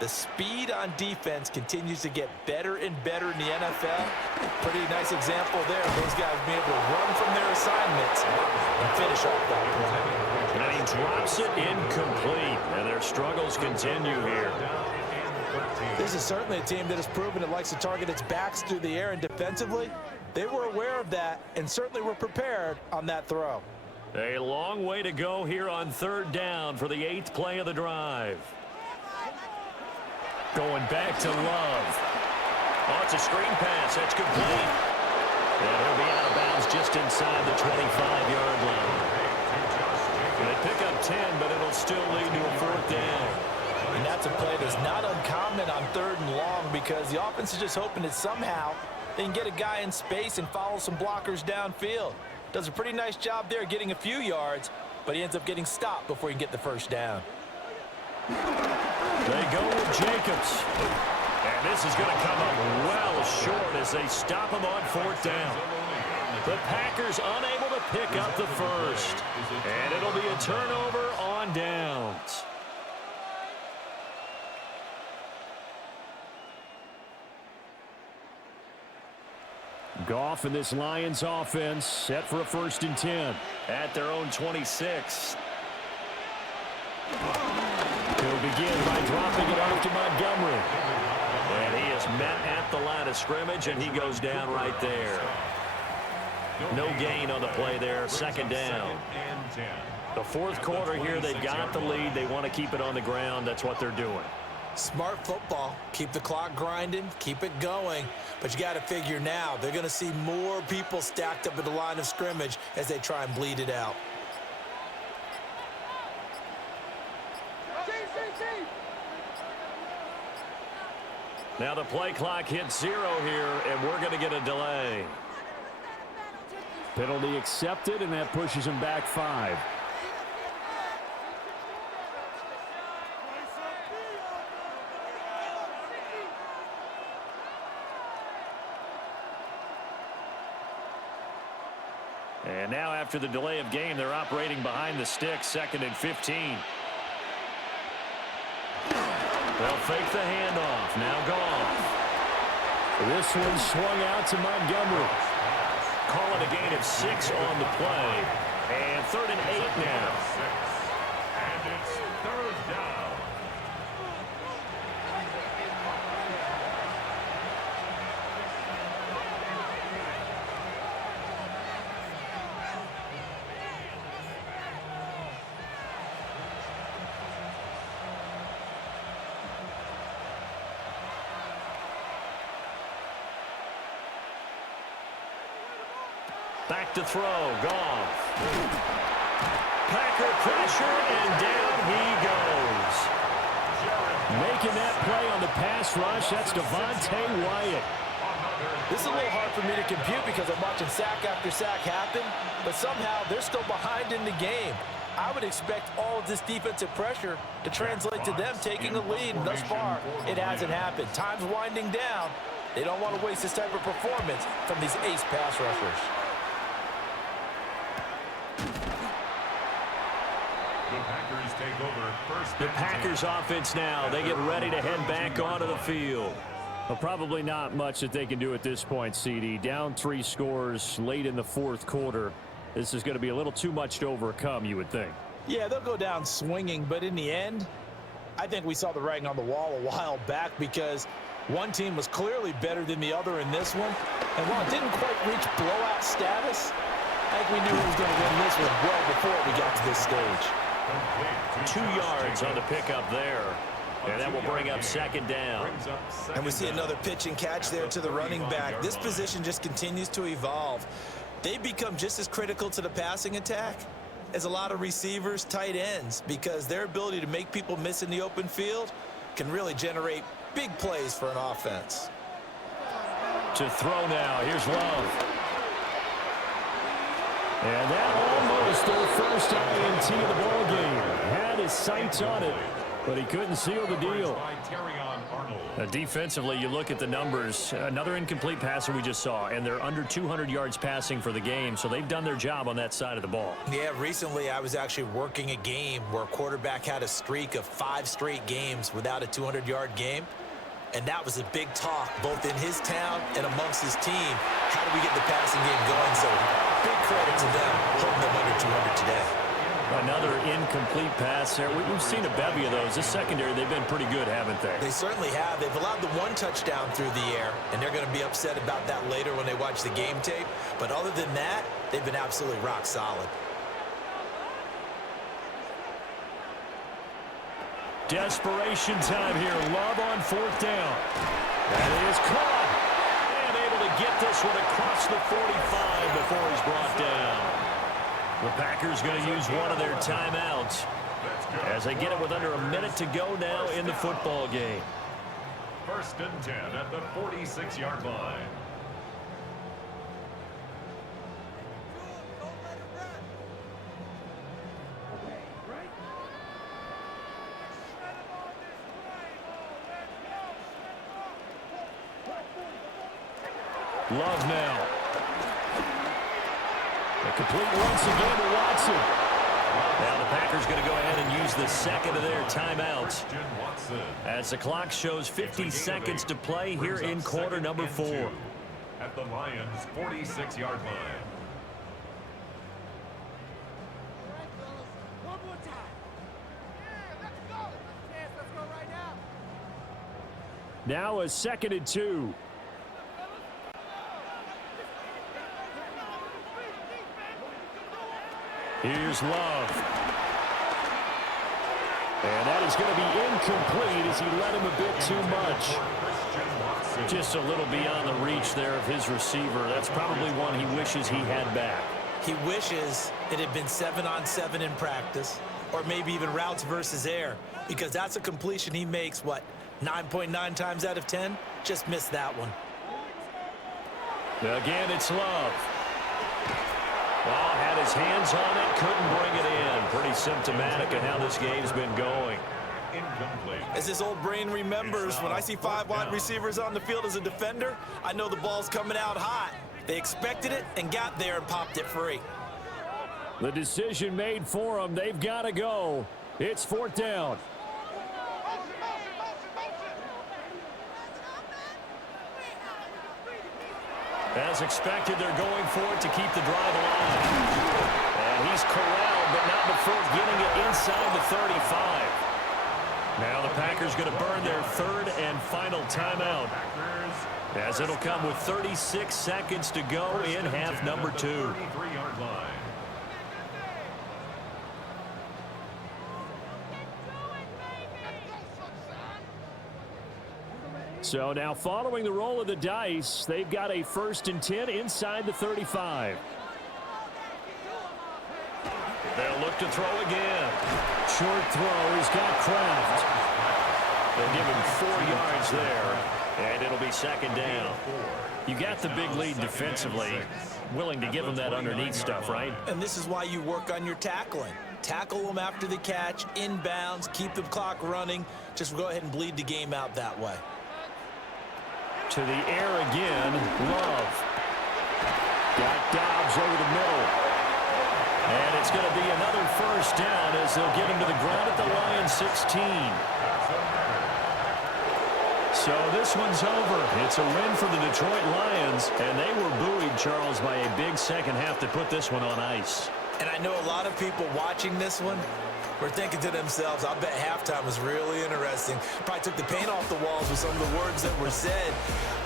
The speed on defense continues to get better and better in the NFL. Pretty nice example there. Those guys being able to run from their assignments and finish off that play. And he drops it incomplete. And their struggles continue here. This is certainly a team that has proven it likes to target its backs through the air, and defensively, they were aware of that and certainly were prepared on that throw. A long way to go here on third down for the 8th play of the drive. Going back to Love. Oh, it's a screen pass. That's complete. And he'll be out of bounds just inside the 25-yard line. They pick up 10, but it'll still lead to a 4th down. And that's a play that's not uncommon on 3rd and long, because the offense is just hoping that somehow they can get a guy in space and follow some blockers downfield. Does a pretty nice job there getting a few yards, but he ends up getting stopped before he can get the 1st down. They go with Jacobs. And this is going to come up well short as they stop him on 4th down. The Packers unable to pick up the 1st. And it'll be a turnover on downs. Goff and this Lions offense set for a 1st and 10 at their own 26. He'll begin by dropping it off to Montgomery. And he is met at the line of scrimmage, and he goes down right there. No gain on the play there, 2nd down. The 4th quarter here, they've got the lead. They want to keep it on the ground. That's what they're doing. Smart football. Keep the clock grinding, keep it going. But you got to figure now, they're going to see more people stacked up at the line of scrimmage as they try and bleed it out. Now the play clock hits 0 here, and we're going to get a delay. Penalty accepted, and that pushes him back 5. And now after the delay of game, they're operating behind the sticks, 2nd and 15. They'll fake the handoff. Now Goff. This one swung out to Montgomery. Call it a gain of 6 on the play. And 3rd and 8 now. And it's 3rd down. Back to throw. Goff. Packer pressure, and down he goes. Making that play on the pass rush, that's Devontae Wyatt. This is a little hard for me to compute because I'm watching sack after sack happen, but somehow they're still behind in the game. I would expect all of this defensive pressure to translate to them taking a lead, and thus far, it hasn't happened. Time's winding down. They don't want to waste this type of performance from these ace pass rushers. The Packers offense now. They get ready to head back onto the field. Well, probably not much that they can do at this point, CD. Down 3 scores late in the 4th quarter. This is going to be a little too much to overcome, you would think. Yeah, they'll go down swinging, but in the end, I think we saw the writing on the wall a while back because one team was clearly better than the other in this one. And while it didn't quite reach blowout status, I think we knew who was going to win this one well before we got to this stage. 2 yards on the pickup there. And that will bring up 2nd down. And we see another pitch and catch there to the running back. This position just continues to evolve. They become just as critical to the passing attack as a lot of receivers, tight ends, because their ability to make people miss in the open field can really generate big plays for an offense. To throw now. Here's Love. And that almost their first INT of the ball game. Had his sights on it. but he couldn't seal the deal. Defensively, you look at the numbers. Another incomplete passer we just saw, and they're under 200 yards passing for the game, so they've done their job on that side of the ball. Yeah, recently I was actually working a game where a quarterback had a streak of 5 straight games without a 200-yard game, and that was a big talk both in his town and amongst his team. How do we get the passing game going? So big credit to them holding them under 200 today. Another incomplete pass there. We've seen a bevy of those. This secondary, they've been pretty good, haven't they? They certainly have. They've allowed the 1 touchdown through the air, and they're going to be upset about that later when they watch the game tape. But other than that, they've been absolutely rock solid. Desperation time here. Love on 4th down. That is caught. And able to get this one across the 45 before he's brought down. The Packers going to use one of their timeouts as they get it with under a minute to go now in the football game. 1st and 10 at the 46-yard line. Love now. A complete once again to Watson. Now the Packers going to go ahead and use the second of their timeouts as the clock shows 50 seconds to play here in quarter number 4. At the Lions' 46-yard line. Now a 2nd and 2. Here's Love. And that is going to be incomplete as he led him a bit too much. Just a little beyond the reach there of his receiver. That's probably one he wishes he had back. He wishes it had been 7-on-7 in practice, or maybe even routes versus air, because that's a completion he makes, 9.9 times out of 10? Just missed that one. Again, it's Love. Well, had his hands on it, couldn't bring it in. Pretty symptomatic of how this game's been going. Incomplete. As his old brain remembers, when I see 5 wide receivers on the field as a defender, I know the ball's coming out hot. They expected it and got there and popped it free. The decision made for them. They've got to go. It's 4th down. As expected, they're going for it to keep the drive alive. And he's corralled, but not before getting it inside the 35. Now the Packers going to burn their 3rd and final timeout, as it'll come with 36 seconds to go in half number 2. 33-yard line. So now following the roll of the dice, they've got a 1st and 10 inside the 35. They'll look to throw again. Short throw. He's got Kraft. They'll give him 4 yards there, and it'll be 2nd down. You got the big lead defensively. Willing to give them that underneath stuff, right? And this is why you work on your tackling. Tackle them after the catch, inbounds, keep the clock running. Just go ahead and bleed the game out that way. To the air again, Love. Got Dobbs over the middle. And it's going to be another 1st down as they'll get him to the ground at the Lions 16. So this one's over. It's a win for the Detroit Lions, and they were buoyed, Charles, by a big second half to put this one on ice. And I know a lot of people watching this one were thinking to themselves, I bet halftime was really interesting. Probably took the paint off the walls with some of the words that were said.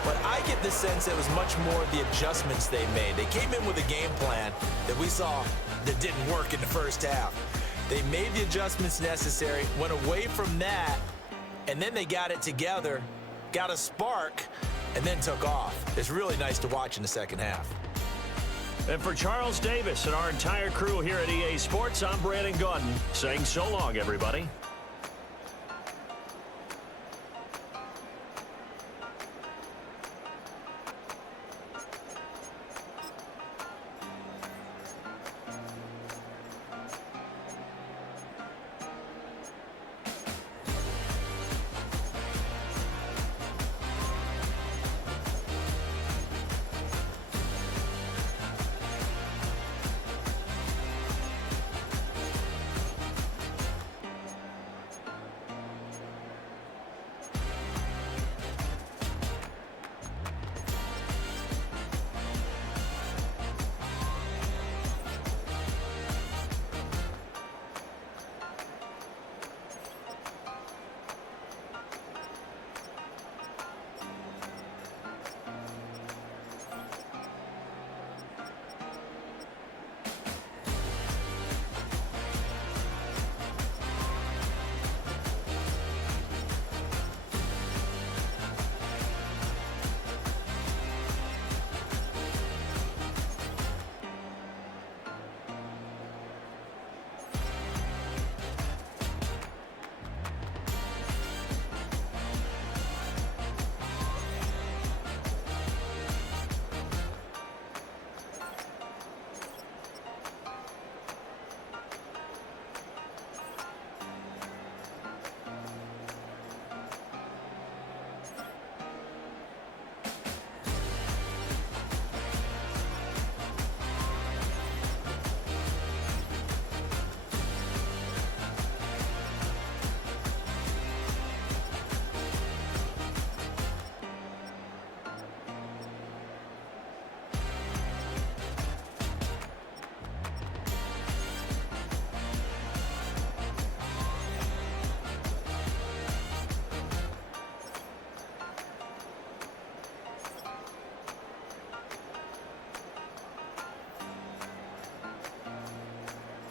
But I get the sense it was much more the adjustments they made. They came in with a game plan that we saw that didn't work in the first half. They made the adjustments necessary, went away from that, and then they got it together, got a spark, and then took off. It's really nice to watch in the second half. And for Charles Davis and our entire crew here at EA Sports, I'm Brandon Gaudin saying so long, everybody.